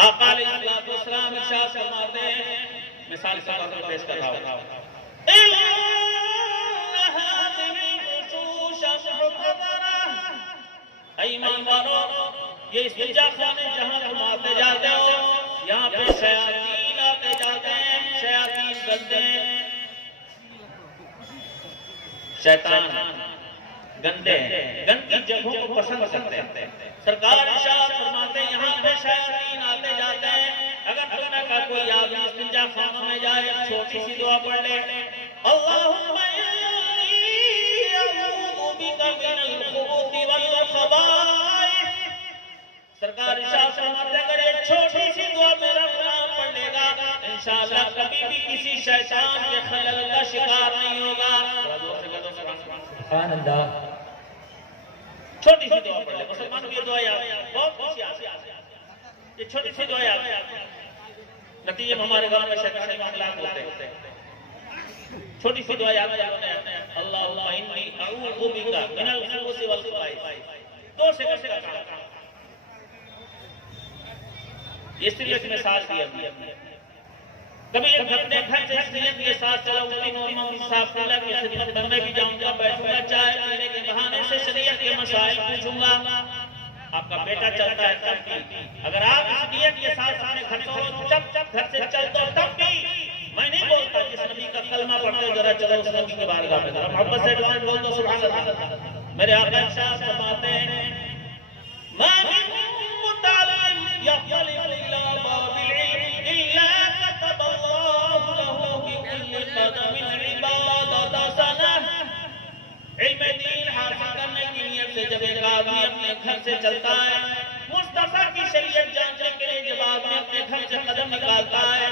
आका अलैहिस्सलाम इरशाद फरमाते हैं, मिसाल के तौर पर पेश कर रहा हूं, ईमान वालों, ये इस्तिंजा खाने जहां तुम आते जाते हो, यहाँ पे शयातीन आते जाते हैं, शयातीन गंदे, शैतान गंदे गंदी जगहों को पसंद करते हैं। सरकार इरशाद फरमाते हैं, यहाँ पे शयातीन आते जाते हैं, अगर तुम्हें का कोई आदमी इस्तिंजा खाने में जाए, छोटी सी दुआ पढ़ ले, अल्लाहुम्मा इन्नी अऊज़ु बिका मिनल खुबूथि वल खबाइस। सरकार इरशाद फरमाते हैं, अगर एक छोटी सी दुआ मेरा गुलाम पढ़ लेगा, इंशाअल्लाह कभी भी किसी शैतान के खलल का शिकार नहीं होगा। सुभान अल्लाह। छोटी सी दुआ पढ़ ले, मुसलमान को ये दुआ याद, बहुत खुशी आती है, ये छोटी सी दुआ याद। नतीजे में हमारे गांव में शैतानी मामलात होते हैं, छोटी सी दुआ याद है, अल्लाहुम्मा इन्नी अऊज़ु बिका मिनल खुबूथि वल खबाइस। 2 सेकंड का काम, इसलिए मिसाल दी हमने। कभी एक अपने घर से इस नियत के साथ चला, उस दिन साहब की खिदमत करने भी जाऊंगा, बैठूंगा, चाय पीने के बहाने से शरीयत के मसाइल पूछूंगा। आपका बेटा चलता है तब भी, अगर आप इस नियत के साथ अपने घर से घर से चलते हो तब भी, मैं नहीं बोलता जिस नबी का कलमा पढ़ते हो जरा चलो उस नबी के बारगाह में, जरा मोहब्बत से बोल दो सुभान अल्लाह। मेरे आका इरशाद फरमाते हैं, मा मिन मुतालिम यख्लिफ इला बाबिल इल्म इल्ला कतबल्लाहु लहु बिकुल्ली कदमिन इबादत सनह। इल्म दीन हासिल करने की नियत से जब एक आदमी अपने घर से चलता है, मुस्तफा की शरीयत जानने के लिए जब आदमी अपने घर से कदम निकालता है,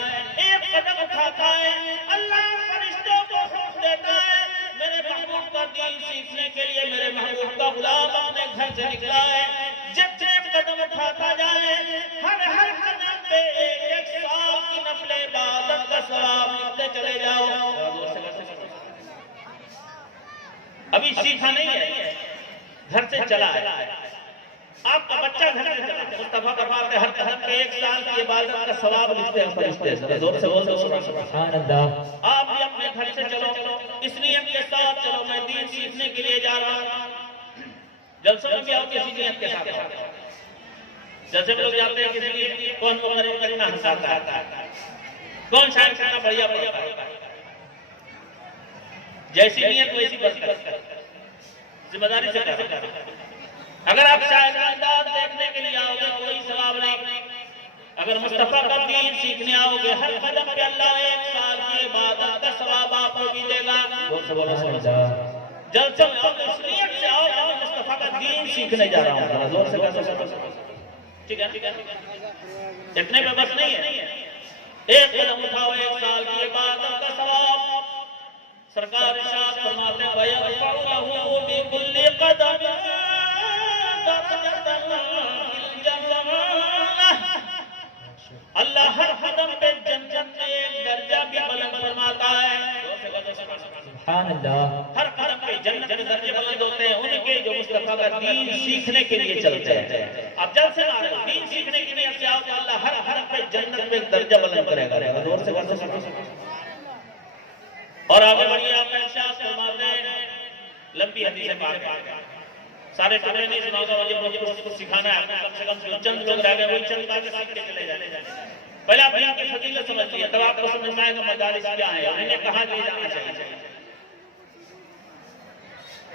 एक कदम उठाता है, अल्लाह फरिश्तों को हुक्म देता है, मेरे महबूब का दीन सीखने के लिए मेरे महबूब का गुलाम अपने घर से निकला है, जब एक कदम उठाता जाए, हर कदम पे एक साल की नफल इबादत का सवाब लिखते चले जाओ। अभी सीखा नहीं है, घर से चला है, आपका बच्चा घर से चला, मुस्तफा फरमाते हर कदम पे 1 साल की इबादत का सवाब लिखते हैं फरिश्ते। जोर से बोल दो सुभान अल्लाह। आप भी अपने घर से चलो, इस नियत के साथ चलो, मैं दीन सीखने के लिए जा रहा हूं। जलसे में भी आओ किसी नियत के साथ, जलसे में लोग जाते हैं किसी लिए, कौन कितना हंसाता है, कौन शायर कितना बढ़िया बढ़िया, जैसी नियत वैसी बरकत, जिम्मेदारी से कर। अगर आप शायर का अंदाज देखने के लिए आओगे कोई सवाब नहीं, अगर मुस्तफा का दीन सीखने आओगे हर कदम पे अल्लाह 1 साल की इबादत का सवाब आपको भी देगा। जलसे में आओ इस नियत से आओ, मैं मुस्तफा का दीन सीखने जा रहा हूँ, जोर से ठीक है, इतने पे बस नहीं है, एक कदम उठाओ 1 साल की इबादत का सवाब। सरकार इरशाद फरमाते हैं, वयरफउ लहु बिकुल्ली कदमिन दरजतन फिल जन्नह। अल्लाह हर कदम पे जन्नत में एक दर्जा भी बुलंद फरमाता है। सुभान अल्लाह। हर कदम पे जन्नत के दर्जे बुलंद होते हैं उनके जो मुस्तफा का दीन सीखने के लिए चलते हैं। अब जल्द से दीन सीखने के लिए आओ तो अल्लाह हर हर पे जन्नत में दर्जा बुलंद करेगा। जोर से और आगे बढ़िए, आप इरशाद फरमाते हैं, लंबी हदीस पाक है, सारे टुकड़े नहीं सुनाऊंगा, मुझे कुछ सिखाना है, कम से कम जो चंद लोग रह गए वही चंद बातें सीख के चले जाने। पहले आप दीन की फजीलत समझिए, तब आपको समझ में आएगा मदारिस क्या है, उन्हें कहाँ ले जाना चाहिए।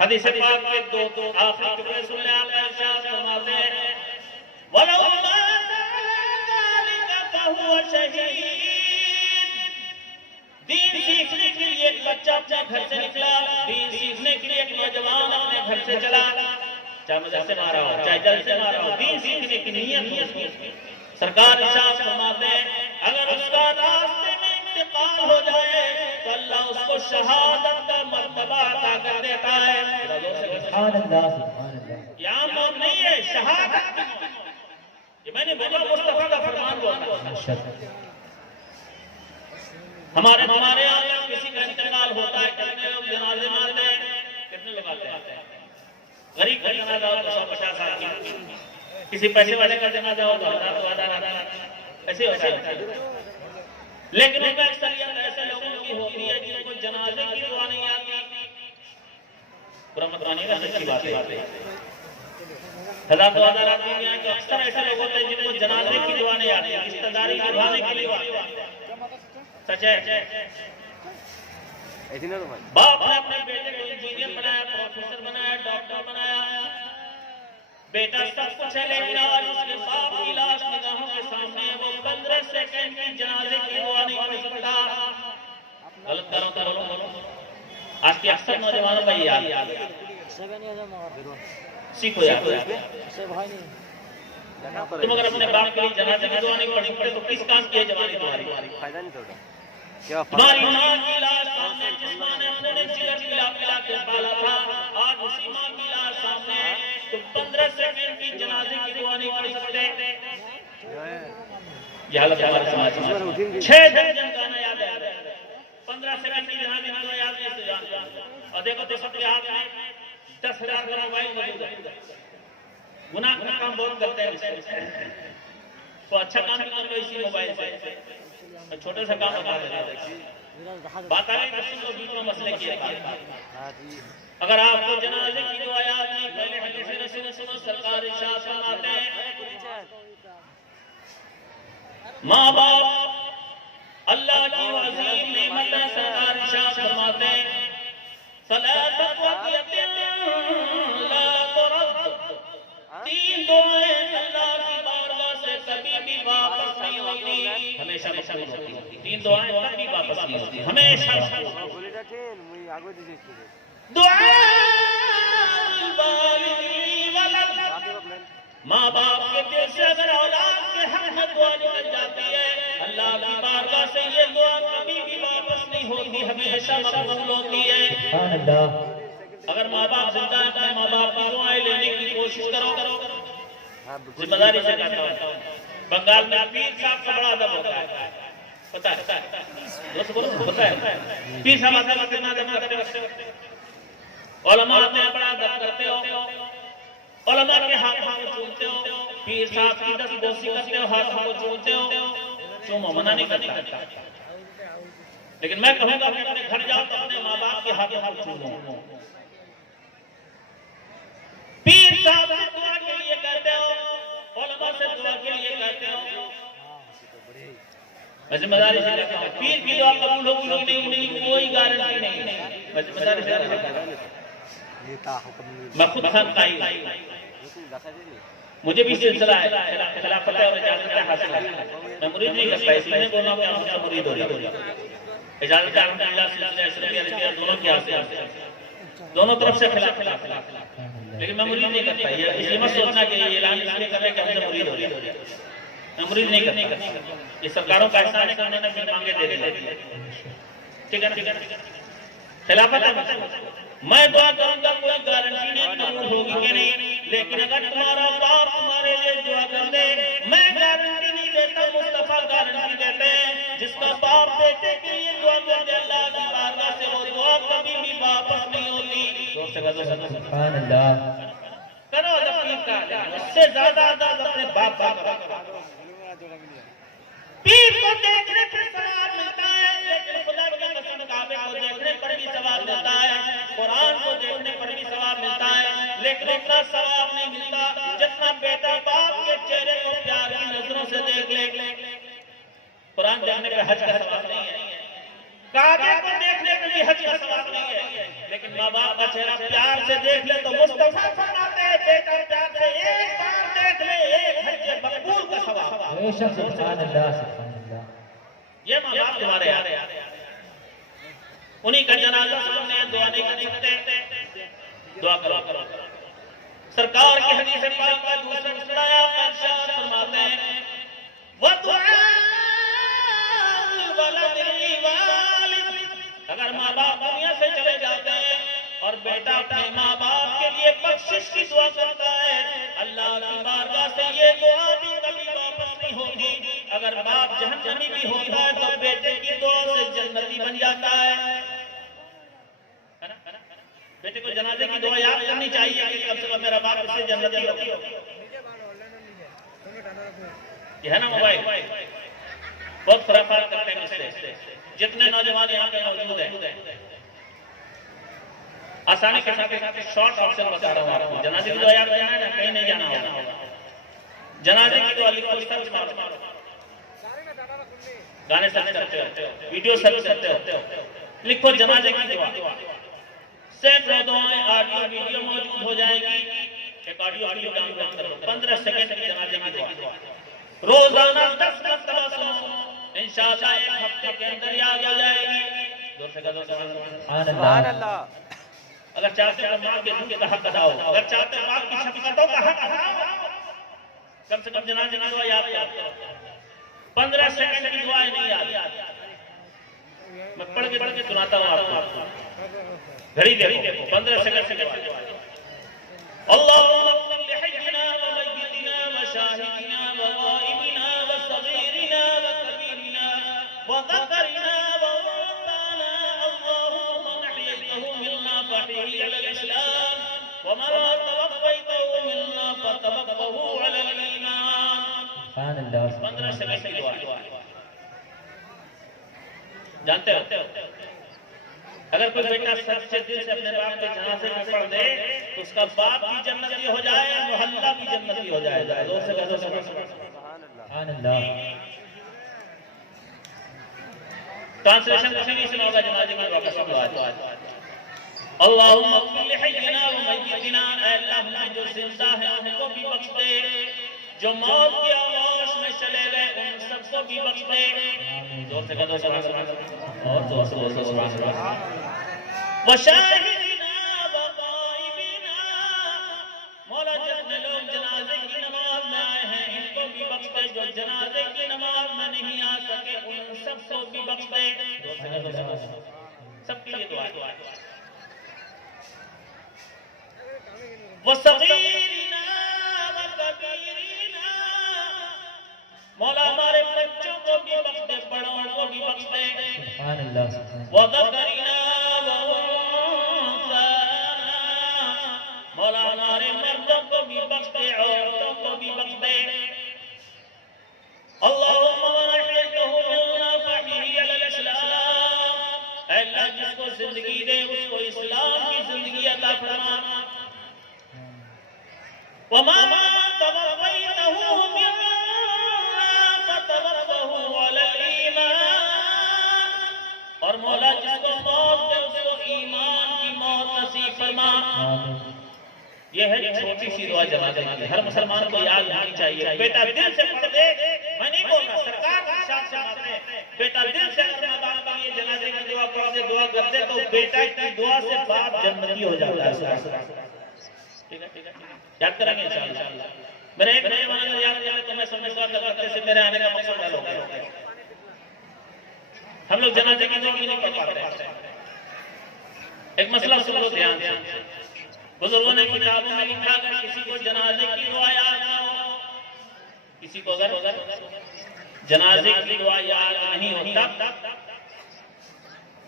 हदीस पाक के दो आखिरी टुकड़े सुन ले, आप इरशाद फरमाते हैं, वलौ माता ज़ालिका फहुव शहीद। दीन सीखने के लिए एक बच्चा अपने घर से निकला, दीन सीखने के लिए एक नौजवान अपने घर से चला, चाहे मदरसे मारा हो चाहे जल से मारा हो, दीन सीखने की नीयत हो उसकी। सरकार इरशाद फरमाते हैं, अगर उसका रास्ते में इंतकाल हो जाए तो अल्लाह उसको शहादत का मर्तबा अता कर देता है। सुभान अल्लाह, सुभान अल्लाह। यहाँ मौत नहीं है, शहादत की मौत। ये मैंने बोला, मुस्तफा का फरमान बोला। हमारे यहाँ किसी का इंतकाल होता है, कितने लोग जनाजे में आते हैं, कितने लोग आते हैं, गरीब का जनाजा हो तो 150 साल की, किसी पैसे वाले का जनाजा हो तो 1000 2000 ऐसे होता है। लेकिन उनमें अक्सरियत ऐसे लोगों की होती है जिनको जनाजे की दुआ नहीं आती। पूरा मतलब नहीं रहने की बात है। 2000 आदमी में तो अक्सर ऐसे लोग होते हैं जिनको जनाजे की दुआ नहीं आती, रिश्तेदारी निभाने के लिए आते हैं। सच है। बाप ने अपने बेटे को इंजीनियर बनाया, प्रोफेसर बनाया, डॉक्टर बनाया, बेटा सब कुछ है, लेकिन आज उसके बाप की लाश निगाहों के सामने है, वो 15 सेकंड की जनाजे की दुआ नहीं पढ़ सकता। गलत करो तो बोलो। आज के अक्सर नौजवानों का ये हाल है। सीखो यार। तुम अगर अपने बाप के लिए जनाजे की दुआ नहीं पढ़ सकते तो किस काम की है जवानी तुम्हारी? फायदा नहीं थोड़ा। तुम्हारी माँ की लाश सामने, जिस माँ ने खून जिगर पिला के पाला था, आज उसी माँ की लाश सामने तुम 15 सेकंड की जनाजे की दुआ नहीं पढ़ सकते। यह हालत हमारे समाज में 6 दिन गाना याद है, 15 सेकंड की जनाजे की दुआ याद नहीं जान। और देखो तो सबके हाथ में 10,000 का मोबाइल मौजूद है। गुनाह का काम बहुत करते हैं, तो अच्छा काम भी कर लो इसी मोबाइल से। छोटे से काम बता दें, बात आ गई मुस्लिम और बीच में मसले की बात। अगर आपको जनाजे की दुआ याद नहीं, पहले हदीस रसूल सुनो, सरकार इरशाद फरमाते हैं, माँ बाप अल्लाह की अजीम नेमत है। सरकार इरशाद फरमाते हैं, सलातुन वक़ियतुन ला तुरद, 3 दुआएं अल्लाह की बारगाह से कभी भी वापस नहीं होती, हमेशा मकबूल होती है। 3 दुआएं कभी वापस नहीं होती, हमेशा माँ बाप के दिल से अगर औलाद के हक में दुआ निकल जाती है, अल्लाह की बारगाह से ये दुआ कभी भी वापस नहीं होती, हमेशा मकबूल होती है। अगर माँ बाप जिंदा है, अपने माँ बाप की दुआएं लेने की कोशिश करो। जिम्मेदारी से कहता हूँ, बंगाल में पीर साहब का बड़ा अदब होता है, पता है? होता है पीर साहब आते वक्त उलमा आते हैं, बड़ा अदब करते हो, उलमा के हाथों को चूमते हो, पीर साहब की 10 बोसी करते हो, हाथों को चूमते हो। चूमो, मना नहीं करता, लेकिन मैं कहूँगा कि अपने घर जाओ तो अपने माँ बाप के हाथों को चूमो। पीर साहब से दुआ के लिए कहते हो, उलमा से दुआ के लिए कहते हो, मैं जिम्मेदारी से कहता हूँ, पीर की दुआ कबूल होगी कि नहीं, कोई गारंटी नहीं। मैं जिम्मेदारी से कहता हूँ, मैं खुद खानकाई, मुझे भी सिलसिला है, खिलाफत और इजाजत हासिल है। मैं मुरीद नहीं करता, इसलिए बोल रहा हूँ कि मुझे मुरीद हो रही है। इजाजत अल्हम्दुलिल्लाह सिलसिला इसराइलिया दोनों के हासिल है, दोनों तरफ से खिलाफ, लेकिन मैं मुरीद नहीं करता। ये इसलिए मत सोचना कि ये ऐलान इसलिए कर रहे हैं कि हमसे मुरीद हो रही है। मैं मुरीद नहीं करता, ये सरकारों का एहसान है कि उन्होंने बिन मांगे दे दिए। ठीक है ना? खिलाफत है। मैं दुआ करूंगा, कोई गारंटी नहीं कबूल होगी कि नहीं, लेकिन अगर तुम्हारा बाप तुम्हारे लिए दुआ कर दे, मैं गारंटी नहीं देता, मुस्तफा गारंटी देते हैं, जिसका बाप बेटे के लिए दुआ कर दे, अल्लाह की बारगाह से वो दुआ कभी भी वापस नहीं होती। सुभान अल्लाह करो, उससे ज्यादा अपने बाप का करो। पीर को देखने पर सवाब मिलता है, लेकिन खुदा की कसम काबे को देखने पर भी सवाब मिलता है, कुरान को देखने पर भी सवाब मिलता है, लेकिन उतना सवाब नहीं मिलता जितना बेटा बाप के चेहरे को प्यार की नजरों से देख ले। कुरान देखने पर हज का सवाब नहीं है, काबे को देखने पर भी हज का सवाब नहीं है, लेकिन माँ बाप का चेहरा प्यार से देख ले तो मुस्तफा फरमाते हैं, बेटा प्यार से एक बार देख ले, एक हज मकबूल का सवाब। ये माँ बाप तुम्हारे यार, उन्हीं का जनाजा सामने दुआ नहीं कर सकते, दुआ करो। सरकार की हदीस पाक का दूसरा सुनाया, इरशाद फरमाते हैं, अगर माँ बाप दुनिया से चले जाते हैं और बेटा अपने माँ बाप के लिए बख्शिश की दुआ करता है, अल्लाह की बारगाह से ये दुआ भी कभी वापस नहीं होगी। अगर बाप जहन्नमी भी होता है तो बेटे की दुआ से जन्नती बन जाता है। बेटे को जनाजे की दुआ याद करनी चाहिए कि कम से कम मेरा बाप इससे जन्नती हो। ये है ना मोबाइल, बहुत खुराफात करते हैं इससे। जितने नौजवान यहाँ पे मौजूद हैं, आसानी के साथ शॉर्ट ऑप्शन बता रहा हूँ। जनाजे की दुआ याद करना है ना, कहीं नहीं जाना होगा। जनाजे की दुआ लिखो, सर्च मारो, गाने सर्च करते हो, वीडियो सर्च करते हो, लिखो जनाजे की दुआ, सैकड़ों दुआएं ऑडियो वीडियो मौजूद हो जाएगी। एक ऑडियो डाउनलोड कर लो, 15 सेकंड की जनाजे की दुआ, रोजाना 10 मरतबा सुनो, इंशाअल्लाह एक हफ्ते के अंदर याद हो जाएगी। जोर से कहो सुभान अल्लाह। अगर चाहते हो माँ के दुख का हक अदा हो, अगर चाहते हो बाप की शफकतों का हक अदा हो, कम से कम जनाजे की दुआ याद करो। 15 सेकंड की दुआ नहीं याद, मैं पढ़ के सुनाता हूँ आपको। घड़ी देखो, 15 सेकंड से दुआ। अल्लाहुम्मा इग़फिर लिहय्यिना व मय्यितिना व शाहिदिना व गाइबिना व सगीरिना व कबीरिना व ज़करिना व उन्साना। अल्लाहुम्मा मन अहयैतहु मिन्ना फअहयिही अलल इस्लाम व मन तवफ़्फ़ैतहु मिन्ना फतवफ़्फ़हु अलल ईमान। सुभान अल्लाह। 15 सेकंड की दुआ जानते हो। अगर कोई बेटा सच्चे दिल से अपने बाप के जनाजे में पढ़ दे तो उसका बाप भी जन्नती हो जाए, मोहल्ला भी जन्नती हो जाएगा। जोर से कहो सुभान अल्लाह। ट्रांसलेशन कुछ नहीं सुना होगा जनाजे में वापस दुआ। अल्लाहुम्मा इग़फिर लिहय्यिना व मय्यितिना, ऐ अल्लाह हमें जो जिंदा है उनको भी बख्श दे, जो मौत की आवाज़ में चले गए उन सबको भी बख्श दे। जोर से कहो सुभान अल्लाह, और जोर से बोलो सुभान अल्लाह। व शाहिदिना व गाइबिना, मौला जितने लोग जनाजे की नमाज में आए हैं इनको भी बख्श दे, जो जनाजे की नमाज में नहीं आ सके उन सबको भी बख्श दे। जोर से कहो सुभान अल्लाह। सबके लिए दुआ। व सगीरिना व कबीरिना, मौला हमारे बच्चों को भी बख्श दे, बड़ों को भी बख्श दे। सुभान अल्लाह। व ज़करिना व उन्साना, मौला हमारे मर्दों को भी बख्श दे, औरतों को भी बख्श दे। अल्लाहुम्मा मन अहयैतहु मिन्ना फअहयिही अलल इस्लाम, ऐ अल्लाह जिसको जिंदगी दे उसको इस्लाम की जिंदगी अता फरमा। व मा तवफ़्फ़ैतहु मिन्ना फतवफ़्फ़हु अलल ईमान, और मौला जिसको मौत दे उसको ईमान की मौत नसीब फरमा। यह है छोटी सी दुआ जनाजे की, हर मुसलमान को याद होनी चाहिए। बेटा दिल से पढ़ दे, मैं नहीं बोल रहा, सरकार के साथ सुनाते हैं। बेटा दिल से अपने बाप के लिए जनाजे की दुआ पढ़ दे, दुआ कर दे तो बेटा की दुआ से बाप जन्नती हो जाता है। ठीक है, याद करेंगे इंशाअल्लाह। मेरे एक नौजवान को याद किया तो मैं समझता करते से मेरे आने का मकसद हल हो गया। हम लोग जनाजे की दुआ भी नहीं पढ़ पाते। एक मसला सुन लो ध्यान से। बुजुर्गों ने किताबों में लिखा अगर किसी को जनाजे की दुआ याद ना हो, किसी को अगर जनाजे की दुआ याद नहीं होता,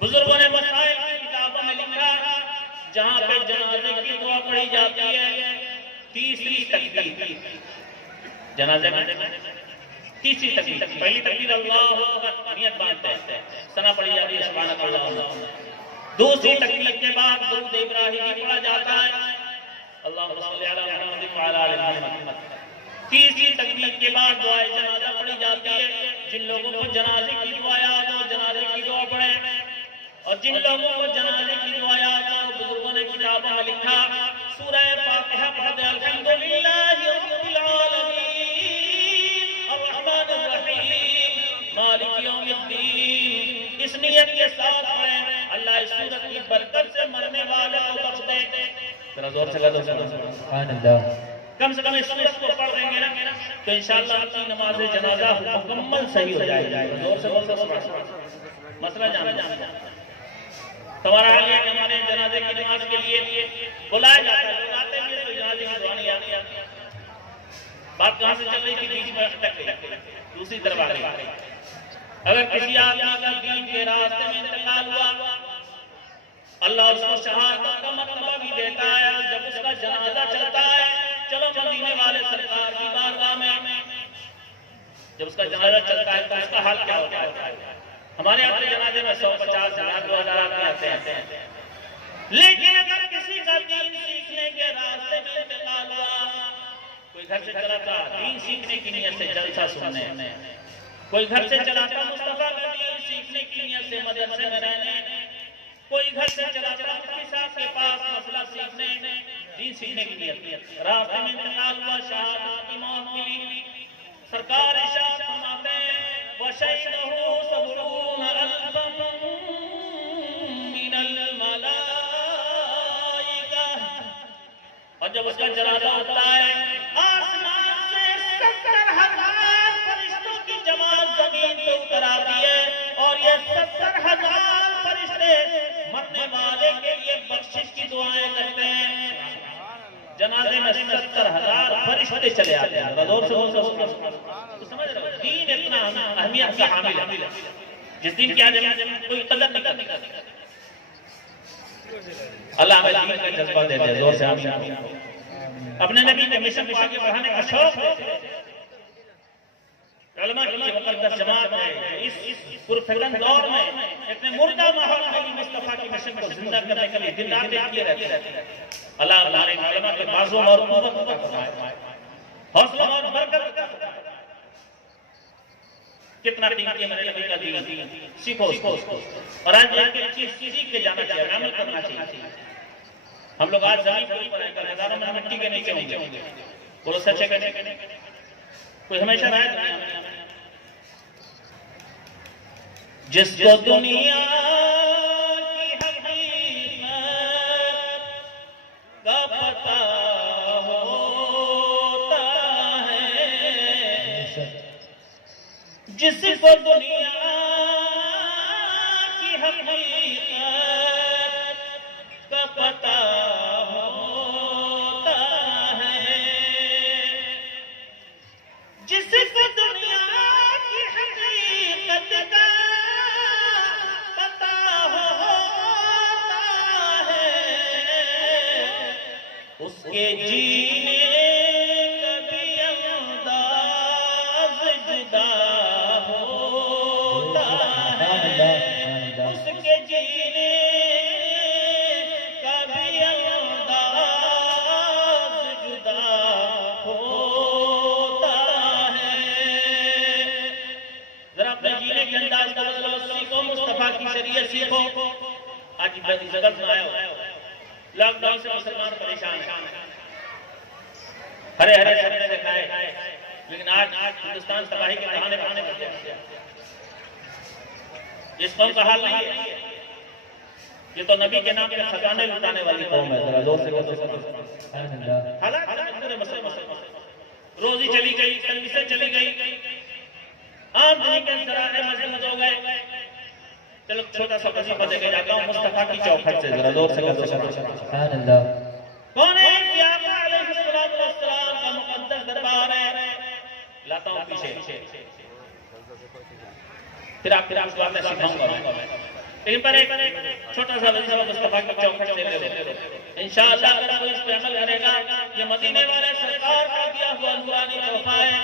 बुजुर्गों ने मसाइल की किताबों में लिखा जहां पे जनाजे की दुआ पढ़ी जाती है तीसरी तकबीर, जनाजे में तीसरी तकबीर, पहली तकबीर अल्लाहु अकबर नियत बांधते हैं, सना पढ़ी जाती है सुभान अल्लाह। दूसरी तकबीर के बाद दुरूद इब्राहिमी पढ़ा जाता है, अल्लाहुम्मा सल्ली अला मुहम्मद व अला आलि मुहम्मद। तीसरी तकबीर के बाद दुआ जनाजा पढ़ी जाती है। जिन लोगों को जनाजे की दुआ याद हो जनाजे की दुआ पढ़े, और जिन लोगों को जनाजे की दुआ याद हो बुजुर्गों ने किताबों में लिखा सूरह फातिहा पढ़ दे, अल्हम्दुलिल्लाहि रब्बिल आलमीन अर्रहमानिर रहीम मालिक यौमिद्दीन। इस नियत के साथ पढ़ें, अल्लाह इस सूरत की बरकत से मरने वाले को बख्श दे। जरा जोर से कहो सुभान अल्लाह। कम से कम इस सूरत को पढ़ देंगे ना तो इंशाअल्लाह आपकी नमाज जनाजा मुकम्मल सही हो जाएगी। जोर से बोल सुभान अल्लाह। मसला जान तुम्हारा हाल है, हमारे जनाजे की नमाज के लिए बुलाया जाता है, लोग आते हैं तो जनाजे की दुआ नहीं आती। बात कहाँ से चल रही थी, बीच में अटक गई, दूसरी तरफ आ गई। अगर किसी आदमी का दीन के रास्ते में इंतकाल हुआ, अल्लाह उसको शहादत का मर्तबा भी देता है। जब उसका जनाजा चलता है, चलो मदीने वाले सरकार की बारगाह में जब उसका जनाजा चलता है तो उसका हाल क्या होता है? हमारे यहाँ के जनाजे में 150 हजार 2000 आदमी आते हैं, लेकिन अगर किसी का दीन सीखने के रास्ते में इंतकाल हुआ, कोई घर से चला था दीन सीखने की नियत से जलसा सुनने, कोई घर से चला था मुस्तफा का दीन सीखने की नियत से मदरसे में रहने, कोई घर से चला था मुफ्ती साहब के पास मसला सीखने दीन सीखने की नियत, रास्ते में इंतकाल हुआ, शहादत की मौत मिली, सरकार इरशाद फरमाते हैं वशहिदहु सबऊन अल्फन मिनल मलाइका, और जब उसका जनाजा होता है आसमान से 70,000 फरिश्तों की जमात जमीन पे उतर आती है, और ये 70,000 फरिश्ते मरने वाले के लिए बख्शिश की दुआएं करते हैं। जनाजे में 70,000 फरिश्ते चले आते हैं। जोर से बोल, समझ रहे हो? दीन इतना अहमियत का हामिल है, जिस दिन की आज कोई कदर नहीं करता। अल्लाह हमें दीन का जज्बा दे दे। जोर से आमीन। अपने नबी के मिशन को आगे बढ़ाने का शौक है। उलमा की मुक़द्दस जमात है इस पुरफितन दौर में इतने मुर्दा माहौल में मुस्तफा के मिशन को जिंदा करने के लिए दिन रात किए रहते हैं। अल्लाह हमारे उलमा के बाज़ों और कुव्वत अता फरमाए, हौसला और बरकत अता फरमाए। कितना कीमती है मेरे नबी का दीन, सीखो उसको, और आज एक चीज सीख के जाना चाहिए, अमल करना चाहिए। हम लोग आज जमीन के ऊपर रहकर हजारों में मिट्टी के नीचे होंगे, बोलो सच है? कोई हमेशा रहा है जिसको दुनिया की हकीकत का पता होता है, जिसको दुनिया की हकीकत का पता होता है, जिसको दुनिया की हकीकत का पता होता है, उसके जीने का भी अंदाज जुदा होता है, उसके जीने का भी अंदाज जुदा होता है। जरा अपने जीने के अंदाज को बदलो, सीखो मुस्तफा की शरीयत सीखो। आज जगत में आया हो, लॉकडाउन से मुसलमान परेशान है, हरे हरे सपने दिखाए, लेकिन आज हिंदुस्तान तबाही के बहाने बहाने बन गया। इस कौम का हाल नहीं है, ये तो नबी के नाम पे खजाने लुटाने वाली कौम है। जरा जोर से बोलो हालात पूरे मुसलमान, रोजी चली गई, सर्विसें चली गई, आम दिन के सराहे मजबूत हो गए। चलो छोटा सा वजीफा देके जाता हूँ मुस्तफा की चौखट से, जरा जोर से बोलो सुभान अल्लाह। कौन है कि आका अलैहिस्सलातु वस्सलाम का मुकद्दस दरबार है। लाता हूँ पीछे, फिर आप बातें सिखाऊंगा मैं, लेकिन पर एक छोटा सा वजीफा मुस्तफा की चौखट से ले लो। इंशाअल्लाह अगर कोई इस पे अमल करेगा, ये मदीने वाले सरकार का दिया हुआ नूरानी तोहफा है।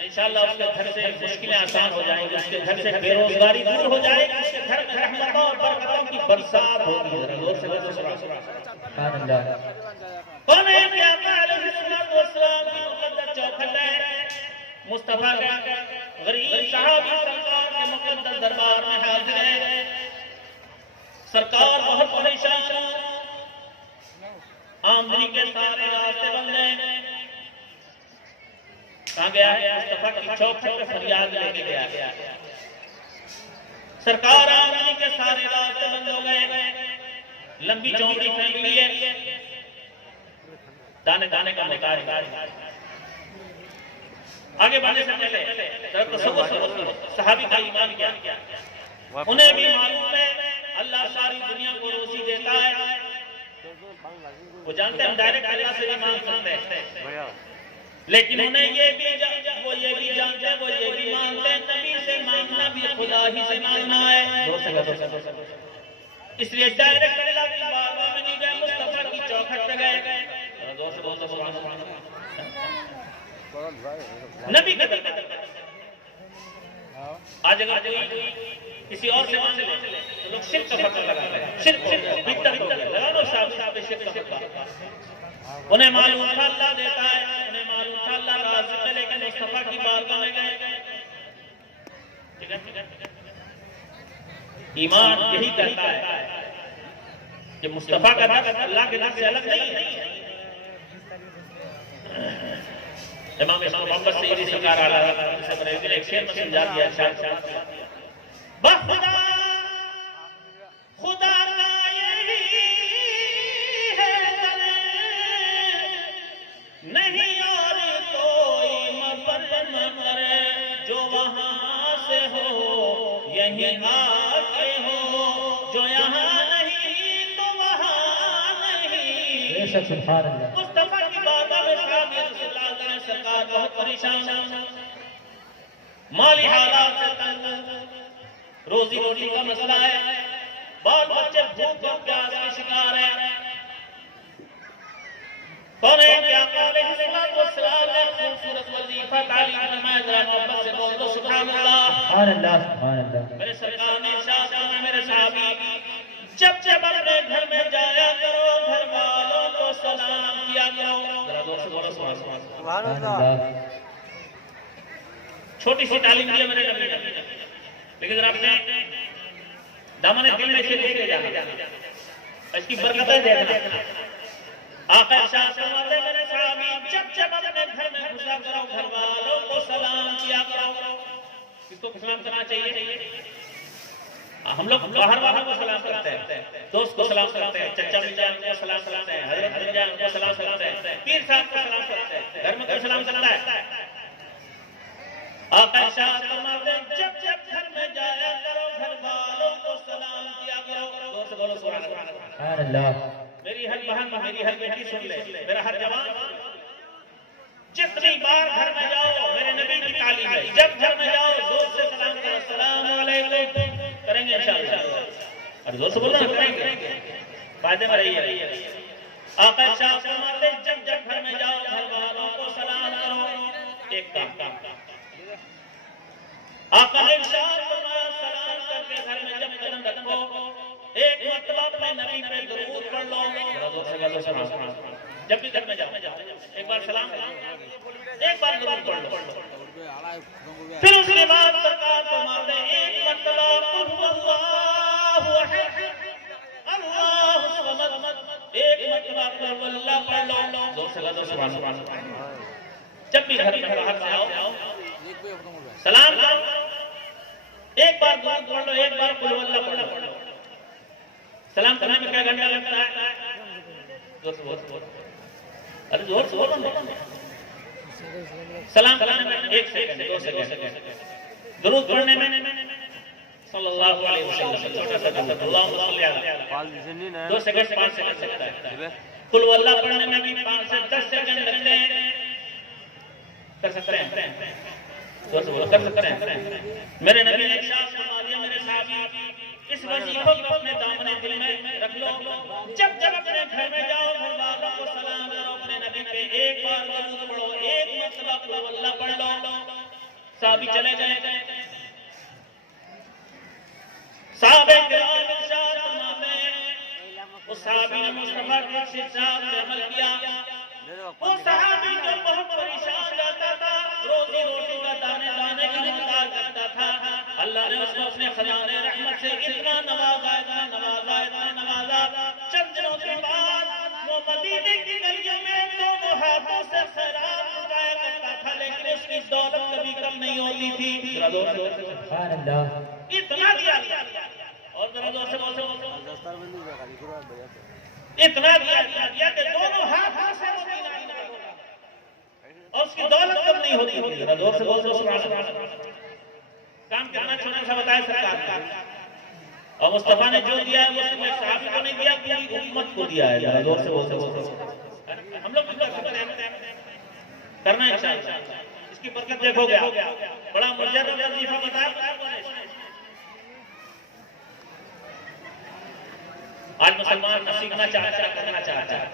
इंशाअल्लाह उसके घर से मुश्किलें आसान हो जाएंगी, उसके घर से बेरोजगारी दूर हो जाएगी, उसके घर में रहमतों और बरकतों की बरसात होगी। जरा जोर से बोलो सुभान अल्लाह। कौन है कि आका अलैहिस्सलातु वस्सलाम की मुकद्दस चौखट है, मुस्तफा का गरीब सहाबी सरकार के मुकद्दस दरबार में हाजिर है। सरकार बहुत परेशान, आमदनी के सारे रास्ते बंद हैं। कहाँ गया है? मुस्तफा की चौखट पे फरियाद लेके गया। सरकार आमदनी के सारे रास्ते बंद हो गए, लंबी चौड़ी फेंक ली है, दाने दाने का निकाल। आगे बढ़ने से पहले सहाबी का ईमान क्या? उन्हें भी मालूम है अल्लाह सारी दुनिया को रोजी देता है। वो जानते हैं हम डायरेक्ट अल्लाह से भी मांग सकते हैं, लेकिन उन्हें वो ये भी जानते हैं, वो ये भी मानते हैं नबी से मांगना भी खुदा ही से मांगना है। इसलिए डायरेक्ट अल्लाह की बारगाह में नहीं गए, मुस्तफा की चौखट पे गए। नबी का आज अगर कोई किसी और से मांग ले तो लोग शिर्क का फतवा लगाते हैं, शिर्क बिदअत हो गया, लगा लो साहब पे शिर्क का फतवा। उन्हें मालूम था अल्लाह देता है, उन्हें मालूम था अल्लाह का राज़िक़ है, लेकिन मुस्तफा की बारगाह में गए। ठीक है, ईमान यही कहता है कि मुस्तफा का दर अल्लाह के दर से अलग नहीं है। इमाम मोहम्मद सईदी सरकार आला ने एक शेर में समझा दिया, खुदा खुदा का यही है दर, नहीं और कोई मगर जो वहां से हो यही आके हो, जो यहाँ नहीं तो वहां नहीं। मुस्तफा की बारगाह में सरकार बहुत परेशान, माली हालात से तंग, रोजी रोटी का मसला है, बाल बच्चे भूख और प्यास के शिकार हैं। कौन है क्या अलैहिस्सलाम ने खूबसूरत वजीफा तालीम फरमाया, जरा मोहब्बत से बोल दो सुभान अल्लाह। सुभान अल्लाह, सुभान अल्लाह। मेरे सरकार ने इरशाद फरमाया, मेरे सहाबी जब जब अपने घर में जाया करो, घर वालों को सलाम किया करो। जरा जोर से बोलो सुभान अल्लाह। छोटी सी तालीम दी मेरे नबी ने, लेकिन आपने दामन दिल में से लेके जाना, इसकी बरकतें देखना। आका इरशाद फरमाते मेरे सहाबी जब जब अपने घर में घुसा करो, घर वालों को सलाम किया करो। किसको सलाम करना चाहिए? हम लोग बाहर वालों को सलाम करते हैं, दोस्त को सलाम करते हैं, चचा मिजान को सलाम करते हैं, हजरत मिजान को सलाम करते हैं, पीर साहब को सलाम करते हैं, घर में कोई सलाम करता है? आका इरशाद फरमाते जब जब घर में जाया करो, घर वालों को सलाम किया करो। जोर से बोलो सुभान अल्लाह। मेरी हर बहन, मेरी हर बेटी सुन ले, मेरा हर जवान, जितनी बार घर में जाओ मेरे नबी की तालीम है, जब घर में जाओ जोर से सलाम करो, अस्सलाम वालेकुम करेंगे इंशाअल्लाह। और जोर से बोलना करेंगे, फायदे में रहिए। आका इरशाद फरमाते जब जब घर में जाओ, घर वालों को सलाम करो। एक काम आका ने इरशाद फरमाया, सलाम करके घर में जब कदम रखो, एक मरतबा अपने नबी पे दुरूद पढ़ लो। जब भी घर में जाओ एक बार सलाम करो, एक बार दुरूद पढ़ लो। फिर उसके बाद सरकार फरमाते एक मरतबा कुल हुवल्लाहु अहद अल्लाहु समद, एक मरतबा कुल हुवल्लाह पढ़ लो। जोर से बोलो सुभान अल्लाह। जब भी घर में बाहर से आओ सलाम करो, एक बार दुरूद पढ़ लो, एक बार कुल हुवल्लाह पढ़ लो। सलाम करने में क्या घंटा लगता है? जोर से बोलो, अरे जोर से बोलो। सलाम करने में 1 सेकंड 2 सेकंड, दुरूद पढ़ने में सल्लल्लाहु अलैहि वसल्लम छोटा सा करता, अल्लाहुम्मा सल्ली अला 2 सेकंड 5 सेकंड लगता है। कुल हुवल्लाह पढ़ने में भी 5 से 10 सेकंड लगते हैं। कर सकते हैं? जोर से बोलो, कर सकते हैं? मेरे नबी ने इरशाद फरमा दिया, मेरे साहबी इस वजीफे को अपने दामने दिल में रख लो। जब जब अपने घर में जाओ, घर वालों को सलाम करो, अपने नबी पे एक बार दुरूद पढ़ो, एक मरतबा कुल हुवल्लाह पढ़ लो। साहबी चले गए, साहबे किराम इरशाद फरमाते हैं, उस साहबी ने मुस्तफा के इरशाद पे अमल किया। वो साहबी जो बहुत परेशान रहता था, रोजी रोटी का दाने दाने की इंतजार करता था, अल्लाह ने उसको अपने खजाने रहमत से इतना नवाजा, इतना नवाजा, इतना नवाजा। चंद दिनों के बाद वो मदीने की गलियों में दोनों हाथों से खैरात उठाया करता था, लेकिन उसकी दौलत कभी कम नहीं होती थी। सुभान अल्लाह। इतना दिया और जरा जोर से बोलो, इतना दिया कि दोनों हाथों से और उसकी दौलत कम नहीं होती थी। जरा जोर से बोलो सुभान अल्लाह। काम करना छोटा सा बताया सरकार, और मुस्तफा ने जो दिया है वो सिर्फ सहाबी को नहीं दिया, पूरी उम्मत को दिया है। जरा जोर से बोलो, हम लोग भी कर सकते हैं, करना है इंशाअल्लाह। इसकी बरकत देखोगे, बड़ा मुजर्रब वजीफा बताया। आज मुसलमान न सीखना चाहता है, करना चाहता है।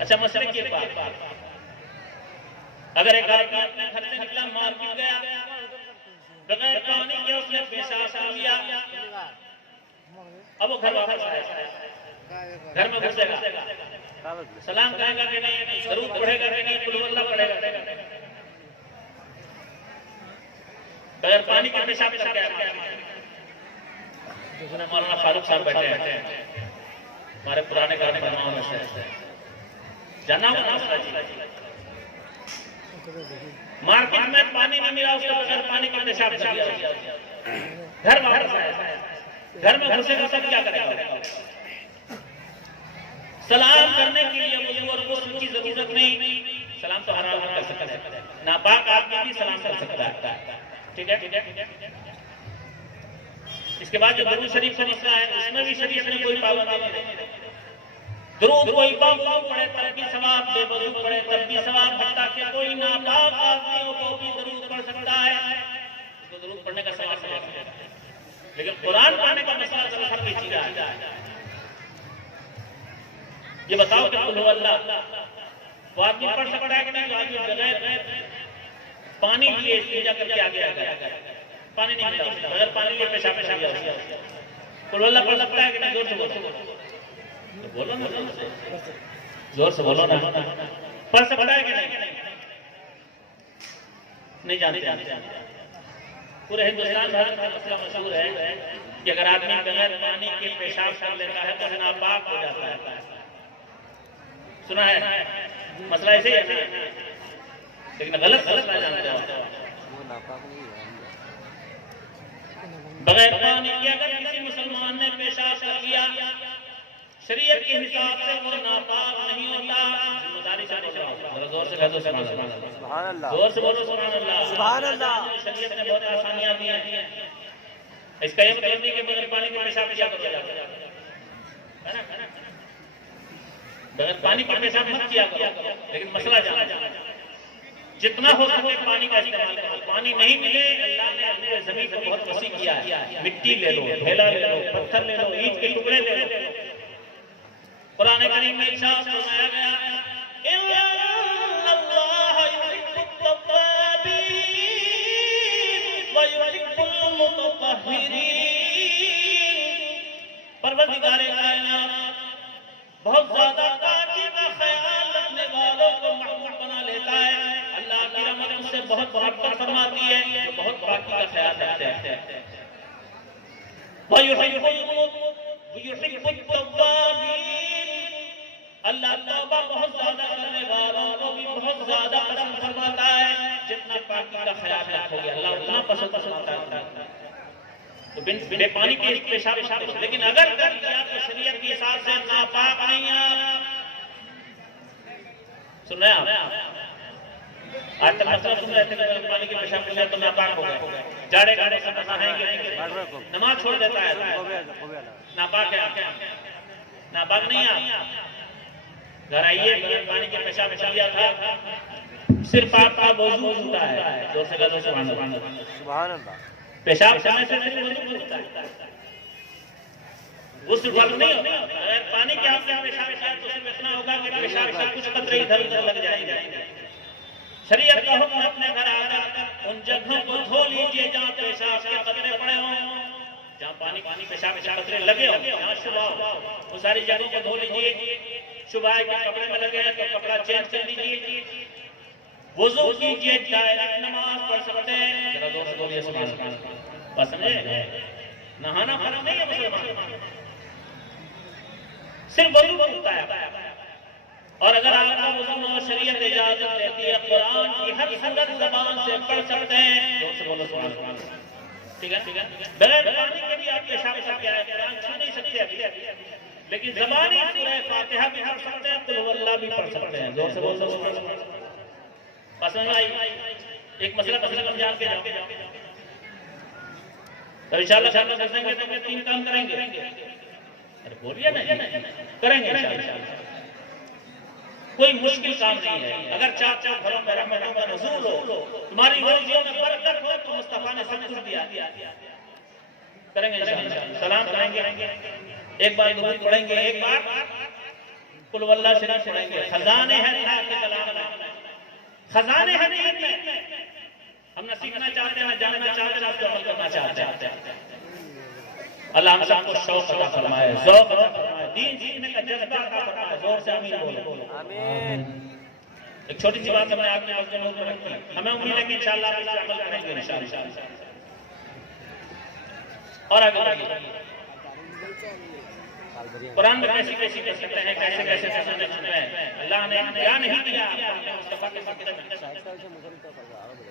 अच्छा मसले की बात, अगर एक आदमी अपने घर से निकला, मार्केट गया, बगैर पानी के उसने पेशाब कर लिया, अब वो घर वापस आएगा, घर में घुसेगा, सलाम करेगा कि नहीं, दरूद पढ़ेगा कि नहीं, कुल वल्लाह पढ़ेगा, बगैर पानी के पेशाब करके आएगा। मौलाना फारूक साहब बैठे हैं, हमारे पुराने गाने बनवाओ में से जाना हुआ जी, मार्केट में पानी नहीं मिला, उसको बगैर पानी के पेशाब कर दिया, घर वापस आया, घर में घुसेगा सब क्या करेगा? सलाम करने के लिए वुज़ू और गुस्ल की जरूरत नहीं, सलाम तो हर आदमी कर सकता है, नापाक आदमी भी सलाम कर सकता है, ठीक है। इसके बाद जो दरूद शरीफ का मसला है, उसमें भी शरीयत ने कोई पाबंदी नहीं है। दरूद कोई बावजू पढ़े तब भी सवाब, बेवजू पढ़े तब भी सवाब, हत्ता कि कोई नापाक आदमी हो तो भी दरूद पढ़ सकता है, उसको दरूद पढ़ने का सवाब है। लेकिन कुरान पढ़ने का मसला दरअसल पेचीदा है। ये बताओ कि कुल अल्लाह वो आदमी पढ़ सकता है कि नहीं? आदमी बगैर पानी लिए इस्तिंजा करके आगे आ गया, पानी नहीं मिला, बगैर पानी लिए पेशाब कर दिया, कुल अल्लाह पढ़ सकता है कि नहीं? जोर से बोलो, तो बोलो ना, जोर से बोलो ना, पढ़ सकता है कि नहीं? नहीं जानते। पूरे हिंदुस्तान भर में मसला मशहूर है कि अगर आदमी बगैर पानी के पेशाब कर लेता है तो नापाक हो जाता है। सुना है मसला ऐसे ही है, लेकिन गलत मसला जानते हो। बगैर पानी के अगर किसी मुसलमान ने पेशाब कर लिया, शरीयत के हिसाब से वो नापाक नहीं होता। जिम्मेदारी से बोल रहा हूं, जोर से कह दो सुभान अल्लाह, जोर से बोलो सुभान अल्लाह, सुभान अल्लाह। शरीयत ने बहुत आसानियां दी हैं, इसका ये मतलब नहीं कि बगैर पानी के पेशाब किया करो, है ना? बगैर पानी के पेशाब मत किया करो, लेकिन मसला जाना, जितना हो सके पानी का इस्तेमाल करो। पानी नहीं मिले, अल्लाह ने अपने जमीन को बहुत वसी किया है, मिट्टी ले लो, ढेला ले लो, पत्थर ले लो, ईंट के टुकड़े ले लो। कुरान करीम में इरशाद फरमाया गया, इन्नल्लाह युहिब्बुत तव्वाबीन व युहिब्बुल मुतत्तहिरीन। परवरदिगारे कायनात बहुत ज्यादा पाकी का ख्याल रखने वालों को महबूब बना लेता है। अल्लाह की रहमत उससे बहुत मोहब्बत फरमाती है, बहुत पाकी का ख्याल रखते हैं। व युहिब्बुत तव्वाबीन, अल्लाह तौबा बहुत ज्यादा करने वालों को भी बहुत ज्यादा पसंद फरमाता है। जितना पाकी का ख्याल रखोगे अल्लाह उतना पसंद फरमाता है। तो बिन पानी के पेशाब, लेकिन अगर कर लिया तो शरीयत के हिसाब से नापाक नहीं है। सुन रहे हैं आप? आज तक मसला सुन रहे थे कि पानी के पेशाब कर लिया तो नापाक हो गए, जाड़े गाड़े से नहाएंगे, नमाज छोड़ देता है, नापाक है? नापाक नहीं है। घर आइए, बगैर पानी के पेशाब कर लिया था, सिर्फ आपका वजू होता है। जोर से कहो सुभान अल्लाह, सुभान अल्लाह। पेशाब समय से नहीं वजू होता है, उस फर्क नहीं होता। अगर पानी के आपने पेशाब किया तो सिर्फ इतना होगा कि पेशाब का कुछ कतरे इधर उधर लग जाएंगे। शरीयत का हुक्म अपने घर आकर उन जगहों को धो लीजिए जहाँ पेशाब के कतरे पड़े हों, जहाँ पानी पेशाब के कतरे लगे हो, जहाँ शुबह हो, वो सारी जगहों को धो लीजिए। शुबह के कपड़े में लगे हैं तो कपड़ा चेंज कर दीजिए, वुजू कीजिए, डायरेक्ट नमाज पढ़ सकते हैं। जरा जोर से बोलिए सुभान अल्लाह। बस समझे, नहाना फर्ज नहीं है मुसलमान, सिर्फ वजू होता है। और अगर आपका वजू और शरीयत इजाजत देती है, कुरान की हर सूरत ज़बान से पढ़ सकते हैं। जोर से बोलो सुभान अल्लाह, ठीक है? बगैर पानी के भी आप पेशाब करके आए, कुरान छू नहीं सकते अभी, लेकिन ज़बानी सूरह फातिहा भी पढ़ सकते हैं, कुल हुवल्लाह भी पढ़ सकते हैं। जोर से बोलो सुभान अल्लाह। बस समझ आई? एक मसला हम जान के जाओ, तो इंशाअल्लाह सामने बसेंगे तो मैं 3 काम करेंगे। अरे बोलिए ना, करेंगे इंशाअल्लाह। कोई मुश्किल काम नहीं है। अगर 4 घरों में रहमतों का नुज़ूल हो, तुम्हारी रोज़ियों में बरकत हो, तो मुस्तफा ने सब कुछ दिया। करेंगे इंशाअल्लाह। सलाम करेंगे, एक बार दुरूद पढ़ेंगे, एक बार कुल वल्लाह शरीफ पढ़ेंगे। खजाने हैं अल्लाह के कलाम में, खजाने हैं दीन में, हम न सीखना चाहते हैं, न जानना चाहते हैं, न उसको अमल करना चाहते हैं। अल्लाह हम सबको शौक अता फरमाए, ज़ौक़ अता फरमाए, दीन सीखने का जज्बा अता फरमाए। जोर से आमीन बोलो। आमीन। एक छोटी सी बात हमने आपके नज़र में रखी, हमें उम्मीद है कि इंशाअल्लाह आप इस पे अमल करेंगे इंशाअल्लाह। और आगे बढ़िए। कुरान में कैसी कैसी कहते हैं, कैसे कैसे फैसले चुने हैं। अल्लाह ने क्या नहीं दिया मुस्तफा के साथ में।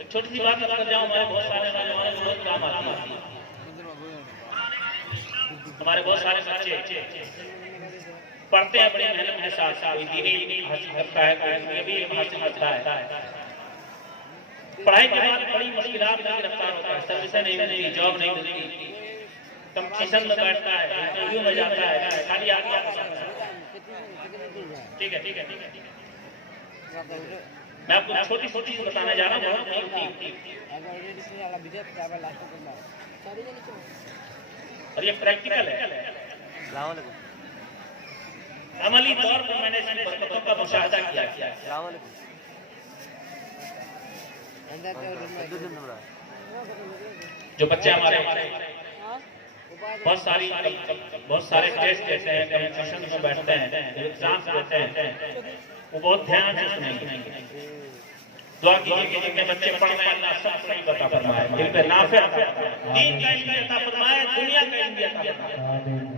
एक छोटी सी बात कर जाऊं, हमारे बहुत सारे नौजवानों को बहुत काम आती है। हमारे बहुत सारे बच्चे पढ़ते हैं बड़ी मेहनत के साथ, कोई दीनी हासिल करता है, कोई दुनियावी हासिल करता है। पढ़ाई के बाद बड़ी मुश्किलात की गिरफ्तार होता है, सर्विसें नहीं मिलती, जॉब नहीं मिलती, कंपटीशन में बैठता है, इंटरव्यू में जाता है, खाली आगे ठीक है ठीक है ठीक है। मैं आपको छोटी छोटी चीज बताने जा रहा हूँ। और ये प्रैक्टिकल है, अमली तौर पर मैंने इसकी बरकतों का मुशाहिदा किया। जो बच्चे हमारे बहुत सारे टेस्ट देते हैं, कंपटीशन में बैठते हैं, एग्जाम देते हैं, वो बहुत ध्यान से सुनेंगे। दुआ कीजिए कि जिनके बच्चे पढ़ रहे हैं अल्लाह सब सही बता फरमाए, दिल पे नाफे अता फरमाए, दीन का इल्म अता फरमाए, दुनिया का इल्म अता फरमाए।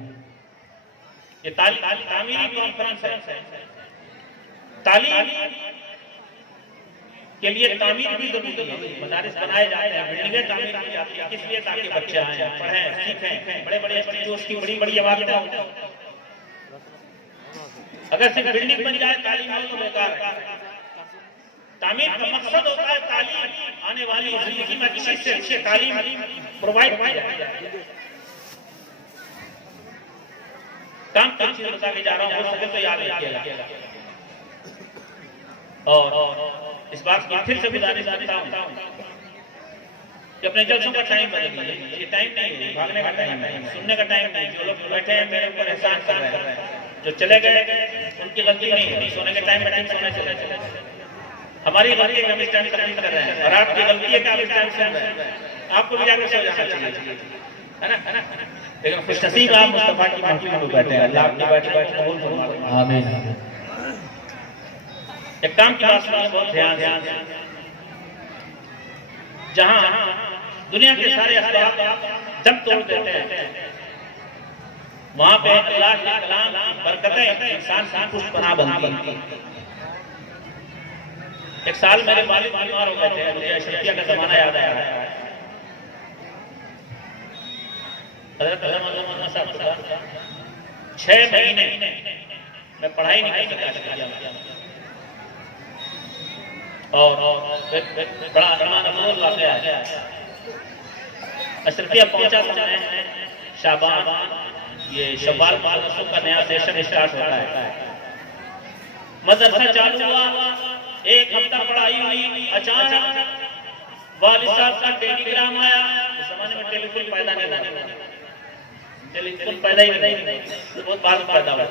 ये तामीरी कॉन्फ्रेंस है, तालीम के लिए तामीर भी जरूरी है। मदारिस बनाए जाते हैं, बिल्डिंगें तामीर की जाती है, किस लिए? ताकि बच्चे आए, पढ़ें, सीखें। बड़े बड़े इंस्टीट्यूट की बड़ी बड़ी इमारतें हों, अगर सिर्फ बिल्डिंग बन जाए तालीम हो तो बेकार है। तामीर का मकसद होता है तालीम, आने वाली जिंदगी में अच्छी से अच्छी तालीम प्रोवाइड की जाए। काम की चीज बता के जा रहा हूँ, हो सके तो याद रखिएगा। और इस बात की फिर से गुजारिश करता हूँ कि अपने जलसों का टाइम बदल दीजिए। ये टाइम नहीं है भागने का, टाइम नहीं, सुनने का टाइम नहीं। जो लोग बैठे हैं मेरे ऊपर एहसान कर रहे हैं, जो चले गए उनकी गलती नहीं है, सोने के टाइम में टाइम सोने चले चले। हमारी गलती है हम इस टाइम तकलीफ कर रहे हैं, और आपकी गलती है कि आप इस टाइम सुन रहे हैं। आपको भी जाकर सो जाना चाहिए, है ना? लेकिन खुशनसीब आप मुस्तफा की महफिल में बैठे हैं। अल्लाह आपकी बैठी कबूल फरमाए, आमीन। एक काम की बात सुनिए बहुत ध्यान से। जहां दुनिया के सारे असबाब जब तोड़ देते हैं, वहां पे अल्लाह के कलाम की बरकतें इंसान की खुश पनाह बनती है। एक साल मेरे वालिद बीमार हो गए थे, मुझे अशरफिया का जमाना याद आया है। हज़रत अल्लामा साहब 6 महीने मैं पढ़ाई नहीं कर सका, और बड़ा अरमान वाक़या है। अशरफिया पहुंचा तो मैं शाबान, ये शव्वाल मदरसों का नया सेशन स्टार्ट होता है। मदरसा चालू हुआ, 1 हफ्ता पढ़ाई हुई, अचानक वालिद साहब का टेलीग्राम आया। उस जमाने में टेलीफोन पैदा नहीं था, टेलीफोन पैदा ही नहीं, बहुत बाद में पैदा हुआ।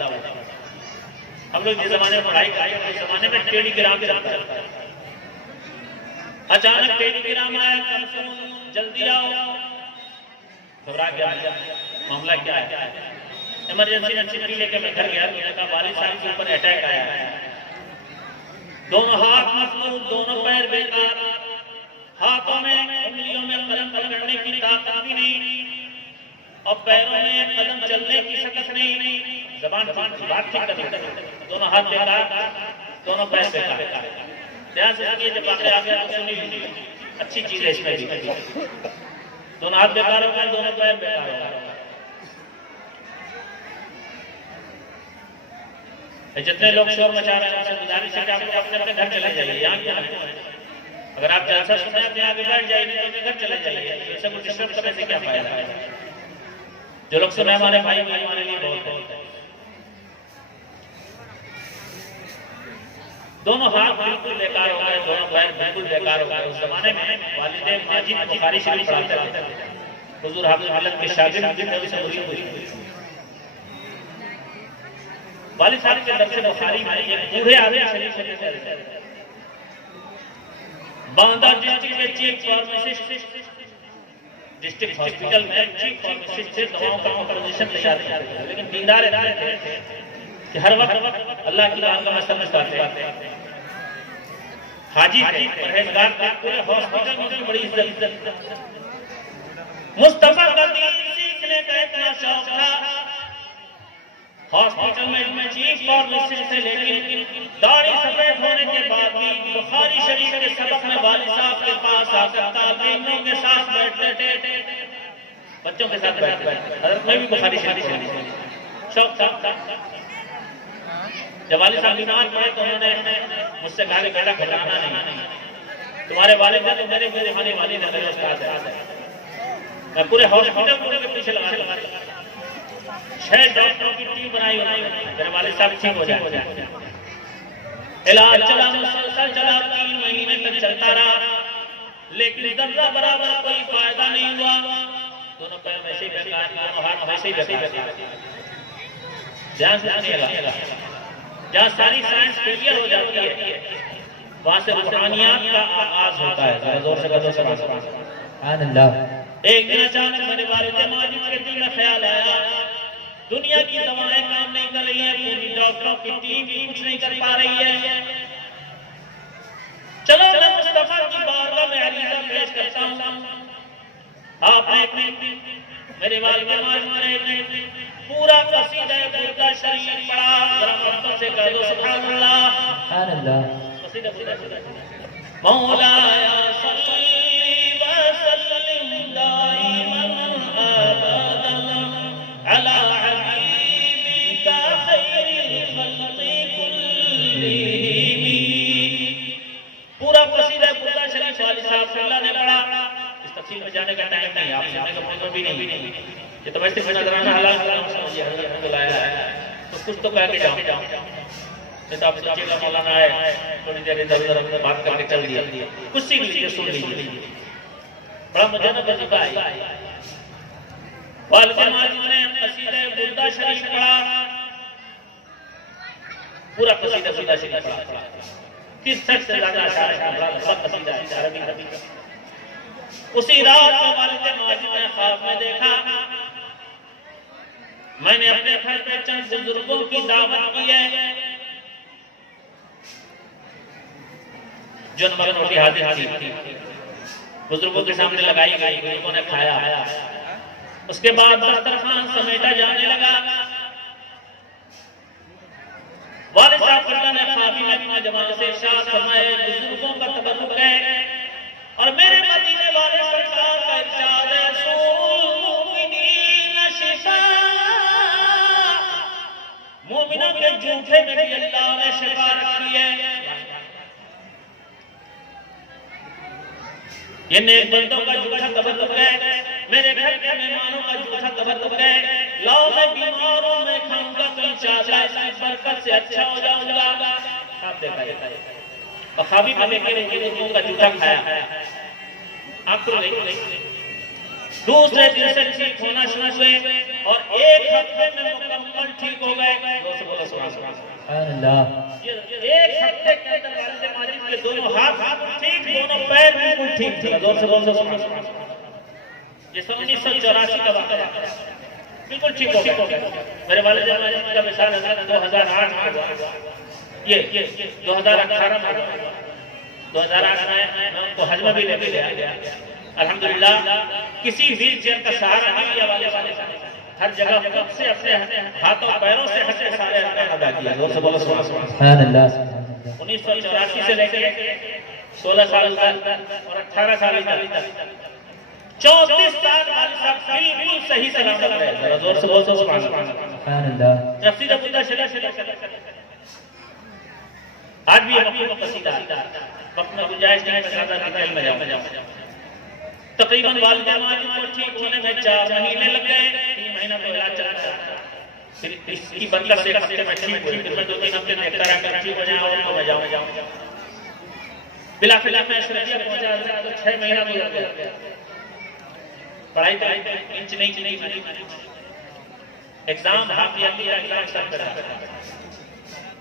हम लोग जिस जमाने में पढ़ाई करते हैं उस जमाने में टेलीग्राम चलता है। अचानक टेलीग्राम आया, जल्दी आओ। घबरा गया, मामला क्या है? इमरजेंसी में चिट्ठी लेकर मैं घर गया, तो मैंने कहा वालिद साहब के ऊपर अटैक आया है। दोनों हाथ मसलूब, दोनों पैर बेकार, हाथों में उंगलियों में कलम पकड़ने की ताकत भी नहीं, और पैरों में कदम चलने की सकत नहीं, जबान बात ठीक करते, दोनों हाथ बेकार, दोनों पैर बेकार। ध्यान से सुनिए, जब बातें आ गया तो सुनी लीजिए, अच्छी चीज है इसमें भी। दोनों हाथ बेकार हो गए, दोनों पैर बेकार हो गए। जितने लोग शोर मचा रहे हैं उनसे गुजारिश है कि आप अपने अपने घर चले जाइए, यहाँ क्यों आए? अगर आप जलसा सुनने अपने आगे बैठ जाइए तो अपने घर चले जाइए, इससे कुछ डिस्टर्ब करने से क्या फायदा है? जो लोग सुने हमारे भाई हमारे लिए बहुत है। दोनों हाथ बिल्कुल बेकार हो गए, दोनों पैर बिल्कुल बेकार हो गए। उस जमाने में वालिद माजिद बुखारी शरीफ पढ़ाते थे, हुजूर हाफिज हालत के शागिर्द भी थे, उसे मुरीद हुई। वालिद साहब के दरस बुखारी में एक बूढ़े आदमी शरीफ होते थे, बांदा डिस्ट्रिक्ट में चीफ फार्मासिस्ट, डिस्ट्रिक्ट हॉस्पिटल में चीफ फार्मासिस्ट से दवाओं का कंपोजिशन तैयार करते थे, लेकिन दीनदार रहते थे कि हर वक्त अल्लाह की राह में समझ पाते। हाजी थे, परहेजगार थे, पूरे हॉस्पिटल में उनकी बड़ी इज्जत। मुस्तफा का दीन सीखने का इतना शौक था, हॉस्पिटल में चीफ फार्मासिस्ट से लेकिन दाढ़ी सफेद होने के बाद भी बुखारी शरीफ के सबक में वालिद साहब के पास आकर तालीमों के साथ बैठते थे, बच्चों के साथ बैठते थे। हज़रत में भी बुखारी शरीफ शौक था। जब वालिद साहब बीमार पड़े तो उन्होंने मुझसे कहा कि बेटा घबराना नहीं, तुम्हारे वालिद हैं तो मेरे रूहानी वालिद हैं, मेरे उस्ताद हैं। मैं पूरे हॉस्पिटल पूरे के पीछे लगा 6 डॉक्टरों की टीम बनाई मेरे वालिद साहब ठीक हो जाए। इलाज चला, मुसलसल चला, 3 महीने तक चलता रहा, लेकिन दर्रा बराबर कोई फायदा नहीं हुआ। दोनों पैर वैसे ही बेकार, दोनों हाथ वैसे ही बेकार। ध्यान से सुनिएगा, जहाँ सारी साइंस फेलियर हो जाती है वहां से रूहानियात का आगाज होता है। जोर से कदम सुभान अल्लाह। एक दिन अचानक मेरे वालिद माजिद के दिल में ख्याल आया, दुनिया की दवाएं काम नहीं कर रही है, पूरी डॉक्टरों की टीम भी कुछ नहीं कर पा रही है, चलो मैं मुस्तफा की बारगाह में अरीज़ा पेश करता हूं। आपने मेरे वालिद माजिद ने पूरा कसीदा बुर्दा शरीफ पढ़ा, जरा मोहब्बत से कह दो सुभान अल्लाह। सुभान अल्लाह। कसीदा बुर्दा मौलाया सल्ली व सल्लिम दाइमन अबदन अला हबीबिका खैरिल खल्क़ि कुल्लिहिम। पूरा कसीदा बुर्दा शरीफ वालिद साहब अल्लाह ने पढ़ा। इस तफसील में जाने का टाइम नहीं, आप सुनने का मौका भी नहीं, ये तो वैसे नजराना हलाल बुलाया है तो कुछ तो कह के जाओ। नहीं तो आप सोचिएगा मौलाना है थोड़ी देर इधर उधर बात करके चल दिया, कुछ सीख लीजिए, सुन लीजिए, बड़ा मजा ना वजीफा है। वालिद माजिद ने कसीदा बुर्दा शरीफ पढ़ा, पूरा कसीदा बुर्दा शरीफ पढ़ा, 63 से ज्यादा कसीदा है अरबी। उसी रात में वालिद माजिद ने ख्वाब में देखा, मैंने अपने घर पे चंद बुजुर्गों की दावत की है, जो नमक रोटी हाजिर थी, बुजुर्गों के सामने लगाई गई, बुजुर्गों ने खाया। उसके बाद दस्तरखान समेटा जाने लगा। वालिद साहब ने ख्वाब में अपने जवान से इरशाद फरमाया, बुजुर्गों का तबरुक है और मेरे मदीने वाले सरकार का इरशाद है, मोमिनों के जूठे में भी अल्लाह ने शिफा रखी है। ये नेक बंदों का जूठा तबरुक है, मेरे घर के मेहमानों का जूठा तबरुक है। लाओ मैं बीमार हूं, मैं खाऊंगा तो इंशाअल्लाह इस बरकत से अच्छा हो जाऊंगा। आप देखा और खाबी में देखे बुजुर्गों का जूठा खाया, आप खुल गई। दूसरे दिन से ठीक होना शुरू हुए और 1 हफ्ते में मुकम्मल ठीक हो गए। एक हफ्ते के अंदर वालिद माजिद के दोनों हाथ ठीक, दोनों पैर बिल्कुल ठीक थे। जोर से बोलो सुभान अल्लाह। ये 1984 का वाक़या है, बिल्कुल ठीक हो गए। मेरे वालिद माजिद का विसाल 2008 में हुआ, ये 2018 में हुआ। 2008 में मैं उनको हज में भी लेके गया, अल्हम्दुलिल्लाह किसी व्हील चेयर का सहारा नहीं लिया। वाले हर जगह खुद से अपने हाथों पैरों से हज के सारे अदा किया। जोर से बोलो सुभान अल्लाह। 1984 से लेकर 16 साल तक और 18 साल तक 34 साल वालिद साहब बिल्कुल सही सलामत रहे। जोर से बोलो सुभान अल्लाह। कसीदा बुर्दा शरीफ आज भी हम कसीदा वक्त में गुंजाइश नहीं, ज्यादा डिटेल में जाओ। तकरीबन वालिद माजिद को ठीक होने में 4 महीने लग गए। 3 महीना में इलाज चलता है, फिर इसकी बरकत से हफ्ते में ठीक हुई, फिर मैं 2-3 हफ्ते देखता रहा कर ठीक हो जाऊं। बिला फिला मैं शरीयत पहुंचा तो 6 महीना भी हो गया। पढ़ाई इंच नहीं, एग्जाम हाफियती का एग्जाम सब कर।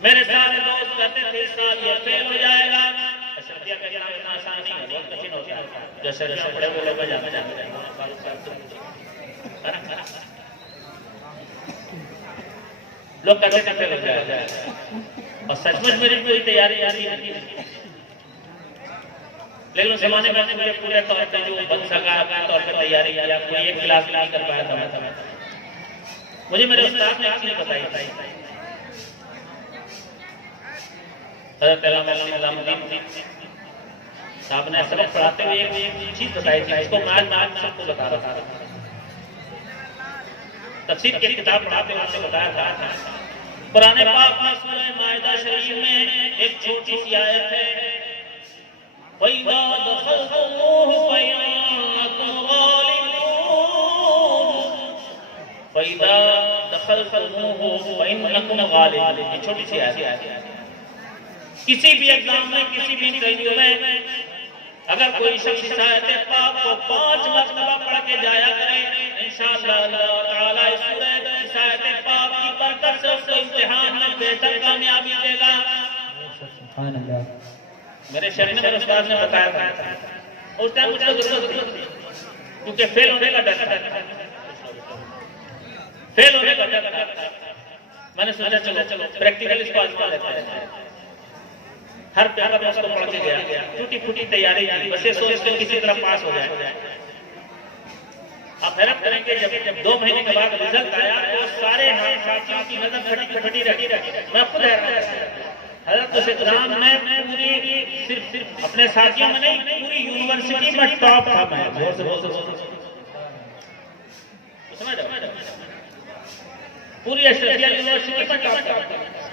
मेरे सारे दोस्त कहते थे इस साल ये फेल हो जाएगा, शरीयत का काम इतना आसान नहीं है, बहुत कठिन होता है। जैसे जैसे बड़े बड़े लोग जाते हैं लोग कहते करते लग जाए और सचमुच मेरी पूरी तैयारी थी, लेकिन उस जमाने में मुझे पूरे तौर पे जो बन सका तौर पे तैयारी किया, कोई एक क्लास नहीं कर पाया था। मुझे मेरे उस्ताद ने एक चीज बताई, हज़रत अल्लामा साहब ने सबक पढ़ाते हुए एक चीज बताई थी, इसको मैं सबको बता रहा था। तफसीर की किताब पढ़ाते हुए आपने बताया था, कुरान पाक में सूरह माइदा शरीफ में एक छोटी सी आयत है, वइदा दखलतुमूहु फइन्नकुम गालिबून, वइदा दखलतुमूहु फइन्नकुम गालिबून। ये छोटी सी आयत है। किसी भी एग्जाम में, किसी भी इंटरव्यू में अगर कोई शख्स इस आयत पाक को 5 मरतबा पढ़ के जाया करे, इंशाअल्लाह अल्लाह ताला इस आयत पाक की बरकत से उसको इम्तिहान में बेहतर कामयाबी देगा। सुभान अल्लाह। मेरे शरीर में उस्ताद ने बताया था, उस टाइम मुझे जरूरत थी क्योंकि फेल होने का डर था, फेल होने का डर था। मैंने सोचा चलो प्रैक्टिकल इसको आजमा लेते हैं। हर पेपर में उसको पढ़ के गया, टूटी फूटी तैयारी की, बस ये सोच के किसी तरह पास हो जाए। आप हैरत करेंगे, जब 2 महीने के बाद रिजल्ट आया तो सारे साथियों की नजर खटी रही। मैं खुद हजरत उस एग्जाम में पूरी सिर्फ अपने साथियों में नहीं, पूरी यूनिवर्सिटी में टॉप था मैं। पूरी अशरफिया यूनिवर्सिटी में टॉप था।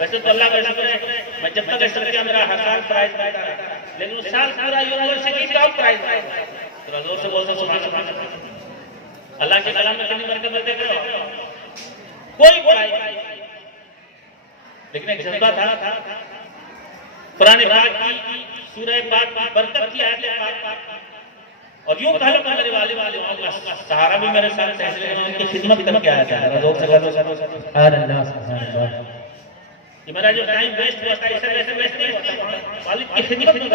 वैसे तो अल्लाह का शुक्र है, मैं जब तक अशरफिया मेरा हर साल प्राइज पाता रहा, लेकिन उस साल पूरा यूनिवर्सिटी टॉप प्राइज पाया। थोड़ा जोर से बोलते सुभान अल्लाह। अल्लाह के कलाम में कितनी बरकत देते हो, कोई प्राइज नहीं, लेकिन एक जज्बा था। कुरान पाक की सूरह पाक की बरकत की आयत पाक, और यूं कह लो मेरे वाले का सहारा भी मेरे साथ है, उनकी खिदमत करके आया था। जोर से बोलो सुभान अल्लाह, सुभान अल्लाह। ये मेरा जो टाइम वेस्ट हुआ था, इसे वैसे वेस्ट नहीं होता, वालिद की खिदमत में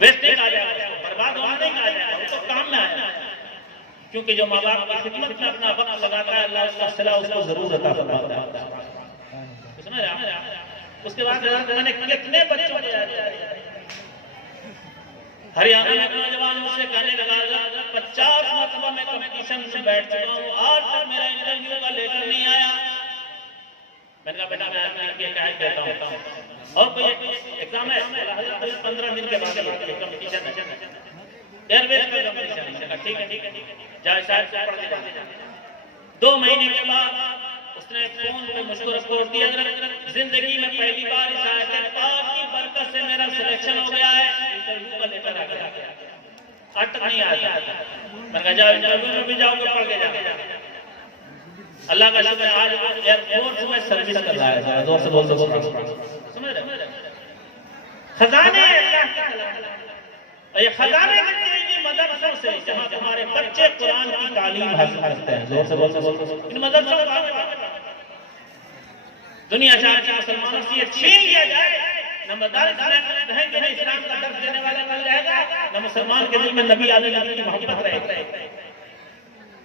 वेस्ट नहीं आ जाएगा, बर्बाद होना नहीं आ जाएगा, वो तो काम में आया। क्योंकि जो माँ बाप की खिदमत में अपना वक्त लगाता है, अल्लाह उसका सिला उसको जरूर अता फरमाता है। समझ रहे हैं? उसके बाद मैंने कितने बच्चों को हरियाणा में नौजवान मुझसे कहने लगा, 50 मरतबा मैं कंपटीशन में बैठ चुका हूँ, आज तक मेरा इंटरव्यू का लेटर नहीं आया। मैंने कहा बेटा मैं क्या कहता हूँ, और कोई एग्जाम है 15 दिन के बाद कंपटीशन है, एयरवेज का कंपटीशन है। ठीक है जाए शायद से पढ़ के जाते। 2 महीने के बाद उसने फोन पे मुझको रिपोर्ट दिया, जिंदगी में पहली बार इस आयत पाक की बरकत से मेरा सिलेक्शन हो गया है, इंटरव्यू का लेटर आ गया। अटक नहीं आया था। मैंने कहा जाओ इंटरव्यू में भी जाओगे, पढ़ के जाओगे। अल्लाह का शुक्र आज एयरफोर्स में सर्विस कर रहा है। जोर से बोल दो, समझ रहे? खजाने ये खजाने मदरसों से जहाँ हमारे बच्चे कुरान की तालीम हासिल करते हैं। जोर से बोल इन मदरसों दुनिया चाहती है मुसलमानों से ये छीन लिया जाए, न मदारिस में रहेंगे, न इस्लाम का दर्ज देने वाला मिल जाएगा, न मुसलमान के दिल में नबी आले की मोहब्बत रहेगी।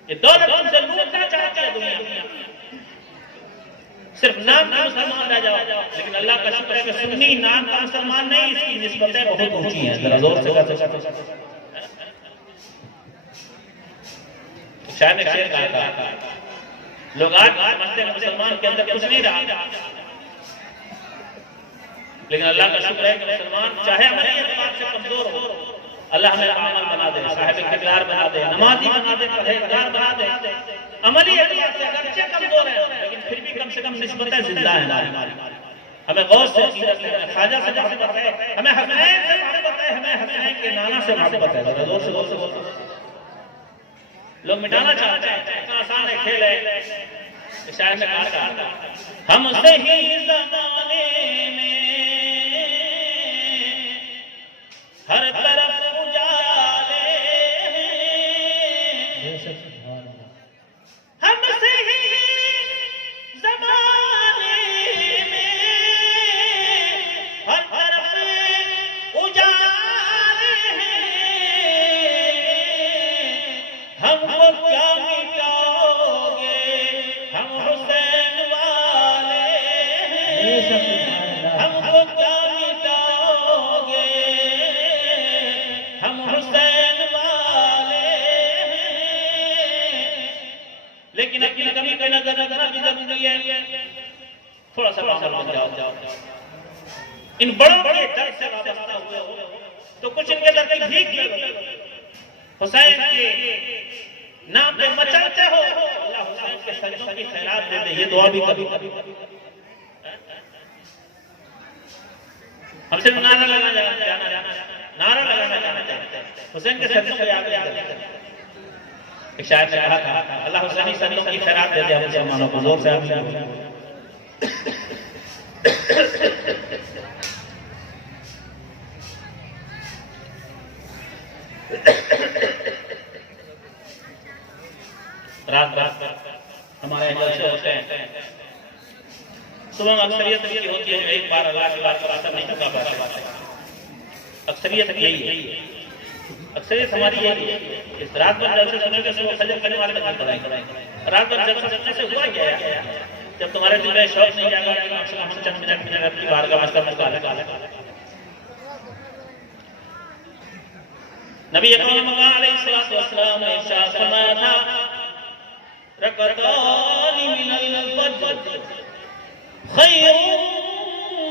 ये दौलत उनसे लूटना चाहती है दुनिया, सिर्फ नाम का मुसलमान रह जाओ, लेकिन अल्लाह का शुक्र है कि सुन्नी नाम का मुसलमान नहीं, इसकी निस्बतें बहुत ऊंची हैं। जरा जोर से शायद एक शेर कहा था, लोग आज समझते हैं मुसलमान के अंदर कुछ नहीं रहा, लेकिन अल्लाह का शुक्र है कि मुसलमान चाहे हमारे एतबार से कमजोर हो, अल्लाह हमें आमल बना दे, साहिब किरदार बना दे, नमाजी बना दे, परहेजगार बना दे। अमली एतबार से अगरचे कमजोर है, लेकिन फिर भी कम से कम निस्बतें जिंदा है हमारी। हमें गौर से ख्वाजा से मोहब्बत है, हमें हसनैन से मोहब्बत है, हमें हसनैन के नाना से मोहब्बत है। जोर से लोग मिटाना चाहते हैं, इतना आसान है खेल है। शायद में कहा हमसे ही ज़माने में हर तरफ उजाले, हमसे ही ज़माने में हर तरफ है, थोड़ा सा मामूल बन जाओ। इन बड़ों के दर से वाबस्ता हुए हो तो कुछ इनके दर की भीख ले लो। हुसैन के नाम पे मचाते हो, अल्लाह हुसैन के सजदों की खैरात दे दे, ये दुआ भी कभी हमसे नारा लगाना जाना चाहते हैं, हुसैन के सजदों को याद करते। एक शायर ने कहा था, अल्लाह हुसैनी सजदों की खैरात दे दे हम मुसलमानों को। जोर से रात हमारे जलसे होते हैं, सुबह अक्सरियत की होती है जो एक बार अल्लाह की बात पर असर नहीं चुका पाता। अक्सरियत यही है, अक्सरियत हमारी यही है। इस रात भर जलसे सुनने के सुबह फजर करने वाले नहीं कराएंगे। रात भर जलसे सुनने से हुआ क्या है, जब तुम्हारे दिल में शौक नहीं जाएगा कि कम से कम चंद मिनट में अपनी बारगाह में मुकाबला। नबी अकरम अलैहिस्सलातु वस्सलाम ने इरशाद फरमाया था, रकअतानि मिनल फज्र खैरुम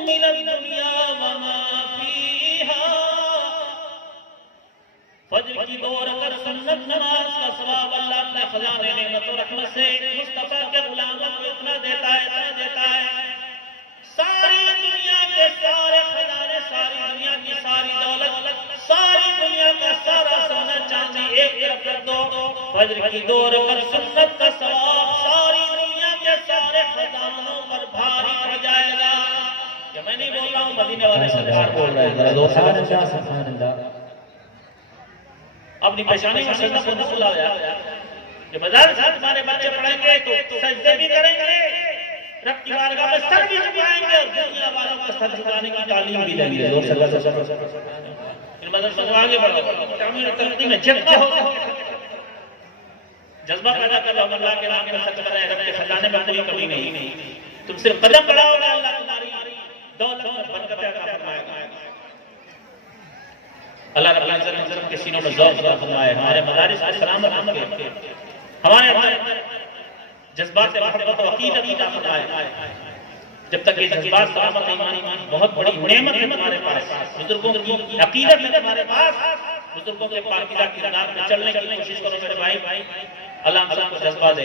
मिनद दुनिया व मा फीहा। फज्र की 2 रकअत सुन्नत नमाज का सवाब अल्लाह अपने खजाने नेमत और रहमत से मुस्तफा के गुलामों को इतना देता है, सारी दुनिया के सारे खजाने, सारी दुनिया की सारी दौलत, सारी दुनिया का सारा सोना चांदी एक तरफ रख दो, फज्र की 2 रकअत सुन्नत का सवाब सारी दुनिया के सारे खजानों पर भारी पड़ जाएगा। ये मैं नहीं बोल रहा हूँ, मदीने वाले सरकार बोल रहे हैं। अपनी पेशानी में सजदा को न भुलाया। जब मजार से हमारे बच्चे पढ़ेंगे तो सजदे भी करेंगे, रब की बारगाह में सर भी झुकाएंगे और दुनिया वालों को सर झुकाने की तालीम भी देंगे। इन मदरसों को आगे बढ़ो, तामीर तरक्की में जज्बा हो, जज्बा पैदा करो, अल्लाह के नाम में सच करें, रब के खजाने में कोई कमी नहीं। तुम सिर्फ कदम बढ़ाओगे, अल्लाह तुम्हारी दौलत में बरकत अता फरमाएगा। अल्लाह रब्बुल इज्जत के सीनों में ज़ौक़ अता फरमाए, हमारे मदारिस को सलामत रखे, हमारे अंदर जज्बात मोहब्बत और अकीदत अता फरमाए। जब तक ये जज्बात सलामत ईमान बहुत बड़ी नेमत है हमारे पास, बुजुर्गों की अकीदत है हमारे पास, बुजुर्गों के पाकीज़ा किरदार में चलने की कोशिश करो मेरे भाई। अल्लाह हम सबको जज्बा दे,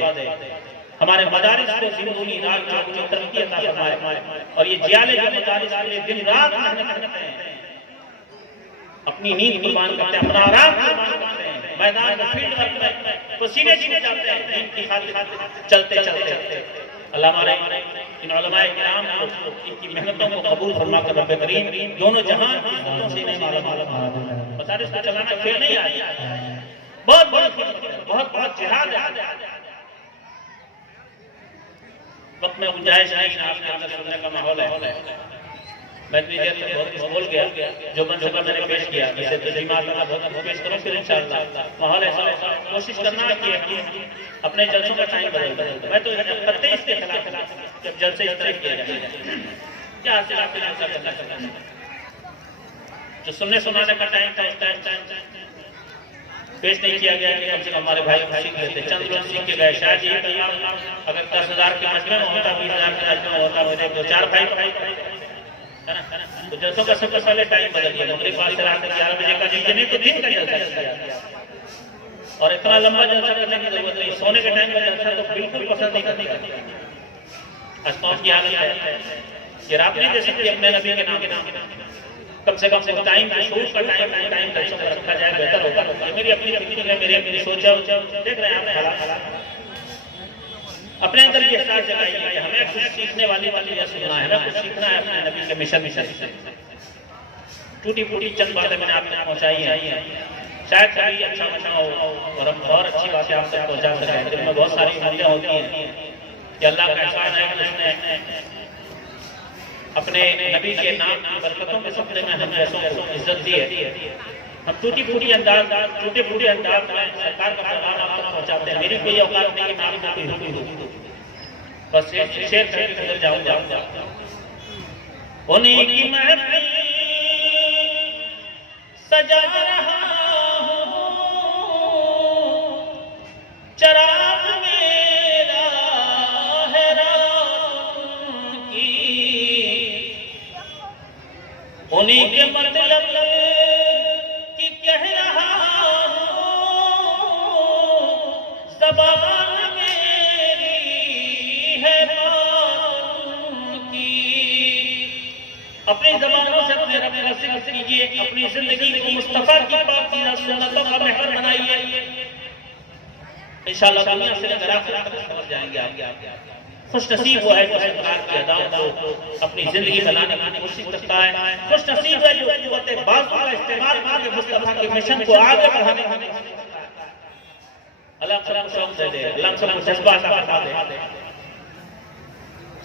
हमारे मदारिस को ज़िंदगी रात चौगुनी तरक्की अता फरमाए। और ये जियाले जो मदारिस के लिए दिन रात मेहनत करते हैं, अपनी नींद कुर्बान करते हैं, अपना आराम कुर्बान करते हैं, मैदान में फील्ड वर्क में पसीने छीने जाते हैं दीन की खातिर चलते। अल्लाह हमारे इन उलमाए किराम को इनकी मेहनतों को कबूल फरमा कर रब्बे करीम दोनों जहान की इज्जतों से इन्हें मालामाल। मदारिस को चलाना खेल नहीं है, बहुत जिहाद है। वक्त में गुंजाइश नहीं, आपके अंदर सुनने का माहौल है। मैं इतनी देर तक बहुत कुछ बोल गया, जो मन सका मैंने पेश किया, इसे तर्जुमा करना बहुत पेश करूँ फिर इंशाअल्लाह। माहौल ऐसा कोशिश करना कि हम अपने जलसों का टाइम बदल। मैं तो करते इसके खिलाफ जब जलसे इस तरह किया जाए, क्या हासिल करना, जो सुनने सुनाने का टाइम था उस टाइम पेश नहीं किया गया कि कम से कम हमारे भाई सीख लेते। चंद लोग सीख के गए, शायद ये अगर 10,000 के मजमे में होता, 20,000 के मजमे में होता, मुझे 2-4 भाई है ना। तो जलसों का सबसे पहले टाइम बदल दिया, मगरिब बाद से रात 11 बजे का जलसा नहीं तो दिन का जलसा किया। और इतना लंबा जलसा करने की जरूरत नहीं, सोने के टाइम का जलसा तो बिल्कुल पसंद नहीं करती। अस्माओं की हालत है, ये रात नहीं दे सकती अपने नबी के नाम। कम से कम टाइम शूट का टाइम जलसों का रखा जाए, बेहतर होगा। ये मेरी अपनी थिंकिंग है, मेरी सोच है। देख रहे हैं आप हालात, अपने अंदर ये एहसास जगाइए कि हमें कुछ सीखने वाली या सुनना है ना, कुछ सीखना है अपने नबी के मिशन से। टूटी फूटी चंद बातें मैंने आप तक पहुंचाई हैं, शायद कभी अच्छा मचा हो और हम और अच्छी बातें आप तक पहुंचा सकें। दिल में बहुत सारी उम्मीदें होती हैं कि अल्लाह का एहसान है कि उसने अपने नबी के नाम की बरकतों के सदक़े में हम ऐसों को इज्जत दी है। हम टूटे फूटे अंदाज में सरकार का पैगाम आप तक पहुंचाते हैं। मेरी कोई औकात नहीं कि मैं आपको कोई हुक्म दूं, बस शेर करके गुजर जाऊंगा। उन्हीं की महफिल सजा रहा हूं, चराग मेरा है राह, अपनी जिंदगी को मुस्तफा की पाकीज़ा सुन्नतों का महल बनाइए। इंशाअल्लाह दुनिया से लेकर आखिरत तक समझ जाएंगे आप। खुश नसीब वो है जो सरकार की अदाओं को अपनी जिंदगी में लाने की कोशिश करता है। खुश नसीब है जो कुव्वते बाज़ू का इस्तेमाल करके मुस्तफा के मिशन को आगे बढ़ाने की कोशिश करता है। अल्लाह सबको शौक दे दे, अल्लाह सबको जज्बा अता फरमा दे।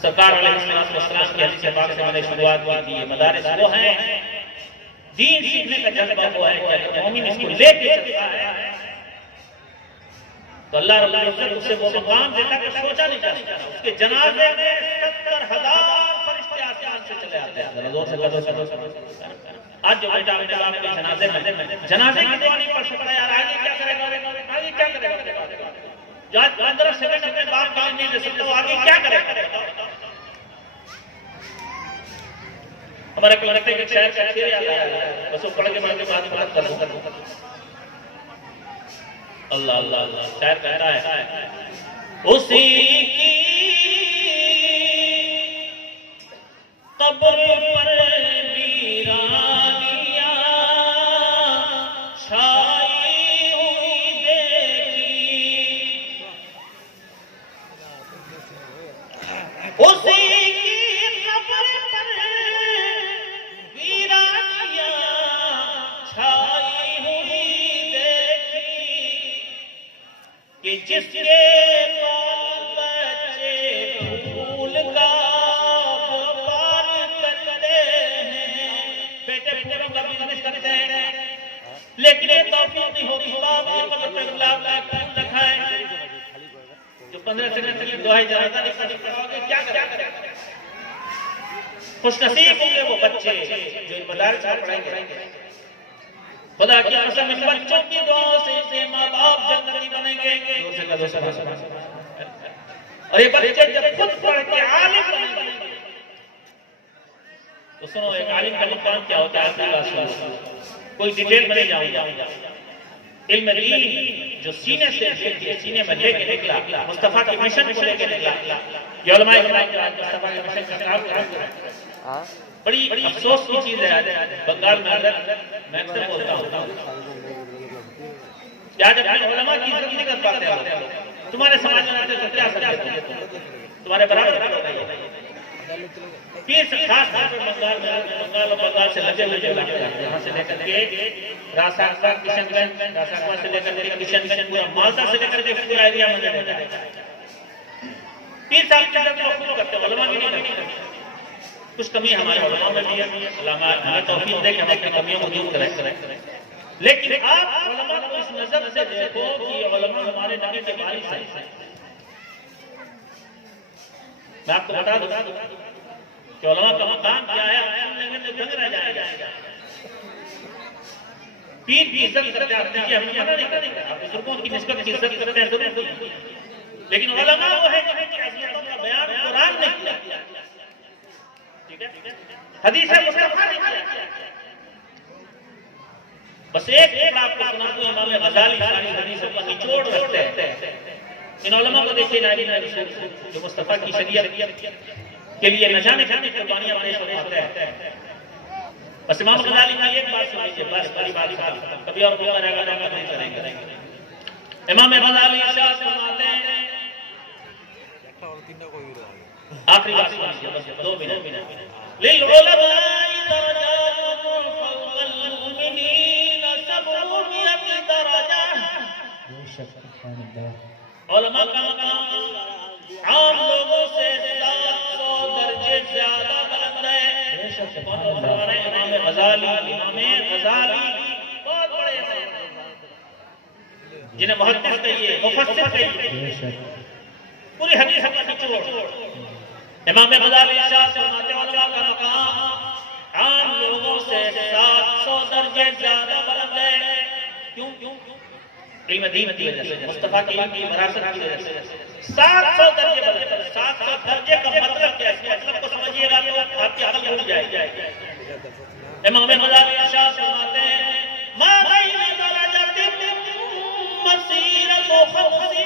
सरकार अलैहिस्सलाम की हदीस पाक से मैंने शुरुआत की थी। मदारिस वो हैं, दीन सीखने का जज्बा वो है कि मोमिन इसको लेके चलता है तो अल्लाह रब्बुल इज्जत उसे वो मकाम देता कि सोचा नहीं जा सकता। उसके जनाजे में 70,000 फरिश्ते आसमान से चले आते हैं। जरा जोर से आज जो बेटा आपके जनाजे की दुआ नहीं पढ़ सकता यार, आगे क्या करेगा, आगे क्या करेगा? जो आज 15 सेकंड अपने बाप का नहीं दे सकता, वो आगे क्या करेगा? हमारे कलकत्ते के शहर का शेर याद आया, बस वो पढ़ के मैं बात कर दूं। अल्लाह अल्लाह अल्लाह शायर कहता है, उसी की कब्र पर वीरानियां छाई हुई देखी, उसी की कब्र पर वीरानियां छाई हुई कि जिसके बच्चे फूल का व्यापार करते हैं, बेटे फूलों का बिजनेस करते हैं, लेकिन ये तौफीक नहीं होती बाप की गुलाब का फूल रखा है जो 15 सेकंड के लिए दुआई जनाजा नहीं कर पाओगे, क्या करें? खुशनसीब होंगे वो बच्चे जो मदारिस में पढ़ाएंगे। खुदा की कसम इन बच्चों की दुआओं से माँ बाप जन्नती बनेंगे। और ये बच्चे जब खुद पढ़ के आलिम बनेंगे तो सुनो, एक आलिम का मुकाम क्या होता है? कोई डिटेल में नहीं जाऊंगा। इल्म दीन जो सीने से सीने में लेके निकला, मुस्तफा के मिशन को लेके निकला, ये उलमाए किराम जो आज मुस्तफा के मिशन का काम कर रहे हैं, बड़ी अफसोस की चीज है। बंगाल में मैं अक्सर बोलता हूँ क्या जब उलमा की इज्जत नहीं कर पाते हैं, तुम्हारे समाज में आते तो क्या समझते, तुम्हारे बराबर खास बंगाल से लगे यहाँ से लेकर के रासाखा किशनगंज, रासाखा से लेकर के किशनगंज, पूरा मालदा से लेकर के पूरा एरिया में पीर साहब की तरफ करते हैं, उलमा की नहीं करते। कुछ कमी हमारे उलमा में भी है, अल्लाह हमें तौफीक दे कि हम अपनी कमियों को दूर करें। लेकिन आप उलमा को इस नजर से देखो कि उलमा हमारे नबी के वारिस हैं। मैं आपको बता दूं कि उलमा का मकाम क्या है, सुनने में तो दंग रह जाएगा। पीर की इज्जत करते हैं, देखिए हम मना नहीं करेंगे, आप बुजुर्गों की निस्बत की इज्जत करते हैं जरूर, लेकिन उलमा वो है जिनकी अज़मतों का बयान कुरान ने किया, ठीक है, हदीस मुस्तफा ने किया। बस एक आपको सुना दूं, इमाम गज़ाली सारी हदीसों का निचोड़ रखते हैं। इन उलमा को देखिए नारी जो मुस्तफा की शरीयत के लिए न जाने कुर्बानियां पेश होते हैं। बस इमाम गज़ाली की एक बात सुन लीजिए, बस बड़ी बात, कभी और मौका रहेगा ना नहीं करेंगे। इमाम गज़ाली इरशाद फरमाते हैं, आखिरी बात सुन लीजिए, बस 2 मिनट। लिल उलमाई दरजातुन फौकल मुमिनीन सबउ मिअत दरजा, उलमा का मकाम आम लोगों से 700 दर्जे ज्यादा बुलंद है। कौन फरमाने? इमाम गज़ाली बहुत बड़े हैं, जिन्हें मुहद्दिस कहिए, मुफस्सिर कहिए, पूरी हदीस का निचोड़। इमाम गज़ाली इरशाद फरमाते हैं, उलमा का मकाम आम लोगों से 700 दर्जे ज्यादा बुलंद है। क्यों? इल्म दीन की वजह से, मुस्तफा की इल्म की विरासत की वजह से 700 दर्जे बुलंद है। 700 दर्जे का मतलब क्या है? मतलब को समझिएगा तो आपकी अकल उड़ जाएगी। इमाम गज़ाली इरशाद फरमाते हैं, मा बैन दरजतिन मसीरतु 50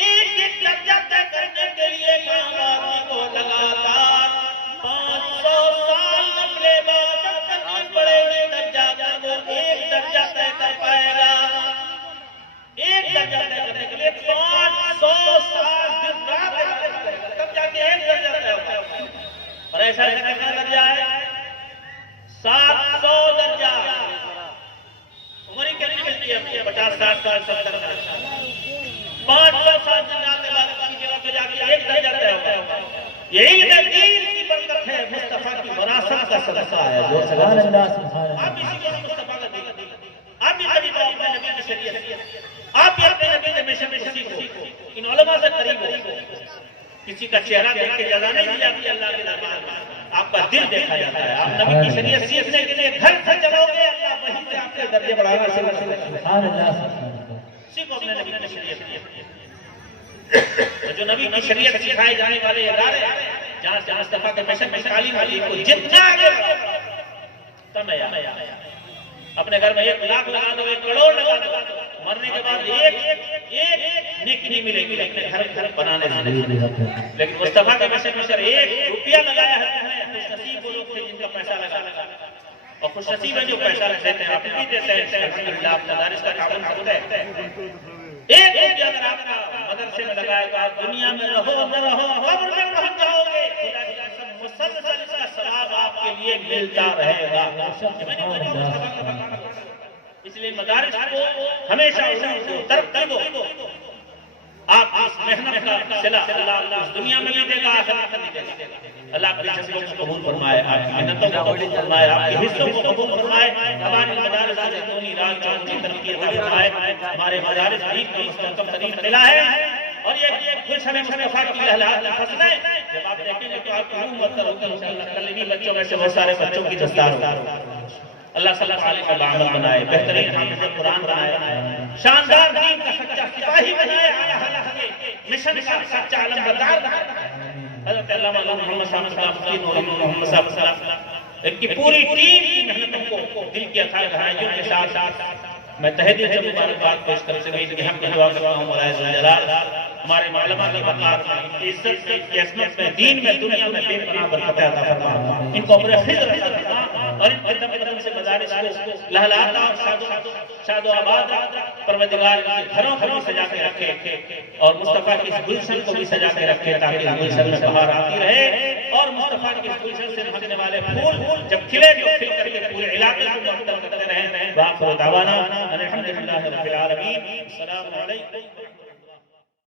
एक दर्जा तय करने के लिए आदमी को लगातार 500 साल नफले 700 दर्जा उम्र ही कितनी मिलती है? 50 60 साल 70 साल। 500 साल जाने बाद की जगह पे जाके एक दर्जा तय होता है। यही दीन की बरकत है, मुस्तफा की विरासत का सदका है। जो सुभान अल्लाह सुभान अल्लाह। आप इसी को मुस्तफा का दीन, आप भी कभी तो अपने नबी की शरीयत, आप भी अपने नबी के मिशन को सीखो, इन उलमा से करीब हो। किसी का चेहरा देख के जजा नहीं दिया कि अल्लाह के दरबार में, आपका दिल देखा जाता है। आप नबी की शरीयत सीखने के लिए घर से चलोगे, अल्लाह वहीं से आपके दर्जे बढ़ाना शुरू कर देगा। सुभान अल्लाह। सीखो अपने नबी की शरीयत। जो नबी की शरीयत सिखाए जाने वाले इदारे, जहाँ से मुस्तफा के मिशन में तालीम वाली को जितना तब अपने घर में 1 लाख लगा दो, 1 करोड़ लगा दो, मरने के बाद एक नेकी नहीं मिलेगी, लेकिन घर बनाने से। लेकिन मुस्तफा के मिशन में सर 1 रुपया लगाया है, खुशनसीब वो लोग थे जिनका पैसा लगा, और खुशनसीब है जो पैसा देते हैं। आप भी देते हैं, अल्हम्दुलिल्लाह आप मदारिस का काम करते हैं। 1 रुपया अगर आपका मदरसे में लगाएगा, आप दुनिया में रहो न रहो, कब्र में पहुंच जाओगे, खुदा की कसम मुसलसल इसका सवाब आपके लिए मिलता रहेगा। इसलिए मदारिस को हमेशा तरक्की दो। आप इस मेहनत का सिला अल्लाह इस दुनिया में भी देगा, आखिरत में भी देगा। अल्लाह आपकी जज्बों को कबूल फरमाए, आपकी मेहनतों को कबूल फरमाए, आपके हिस्सों को कबूल फरमाए। हमारे मदारिस से दूनी रात चौथी तरक्की फरमाए। हमारे मदारिस दीन को मुस्तहकम तरीन मिला है, और ये कुछ हमें मुस्तफा की लहलहात फसलें जब आप देखेंगे तो आपकी रूह मुअत्तर होगी इंशाअल्लाह। कल भी बच्चों में से बहुत सारे बच्चों की दस्तार होगी। अल्लाह सल्लल्लाहु अलैहि वसल्लम का आमल बनाए, बेहतरीन हाफिज़ कुरान बनाए, शानदार दीन का सच्चा सिपाही बनाए, अल्लाह के मिशन का सच्चा अलमबरदार बनाए। हज़रत अल्लामा मोहम्मद साहब इनकी पूरी टीम की मेहनतों को दिल की अथाह गहराइयों के साथ मैं तहे दिल से मुबारकबाद पेश करते हुए इनकी हम दुआ करता हूँ। मौला जलाल हमारे मालूमा की वक़ार में, इज्जत में, किस्मत में, दीन में, दुनिया में बेपनाह बरकत अता फरमा। इनको अपने हिफ्ज़ में रखना और इन कदम से मदारिस को लहलाता और शादो आबाद परवरदिगार के घरों को भी सजा के रखे, और मुस्तफा की इस गुलशन को भी सजा के रखे, ताकि गुलशन में बहार आती रहे, और मुस्तफा की इस गुलशन से महकने वाले फूल जब खिले तो खिल करके पूरे इलाके को मुअत्तर करते रहें। वाखिर दावाना अल्हम्दुलिल्लाहि रब्बिल आलमीन। अस्सलामु अलैकुम।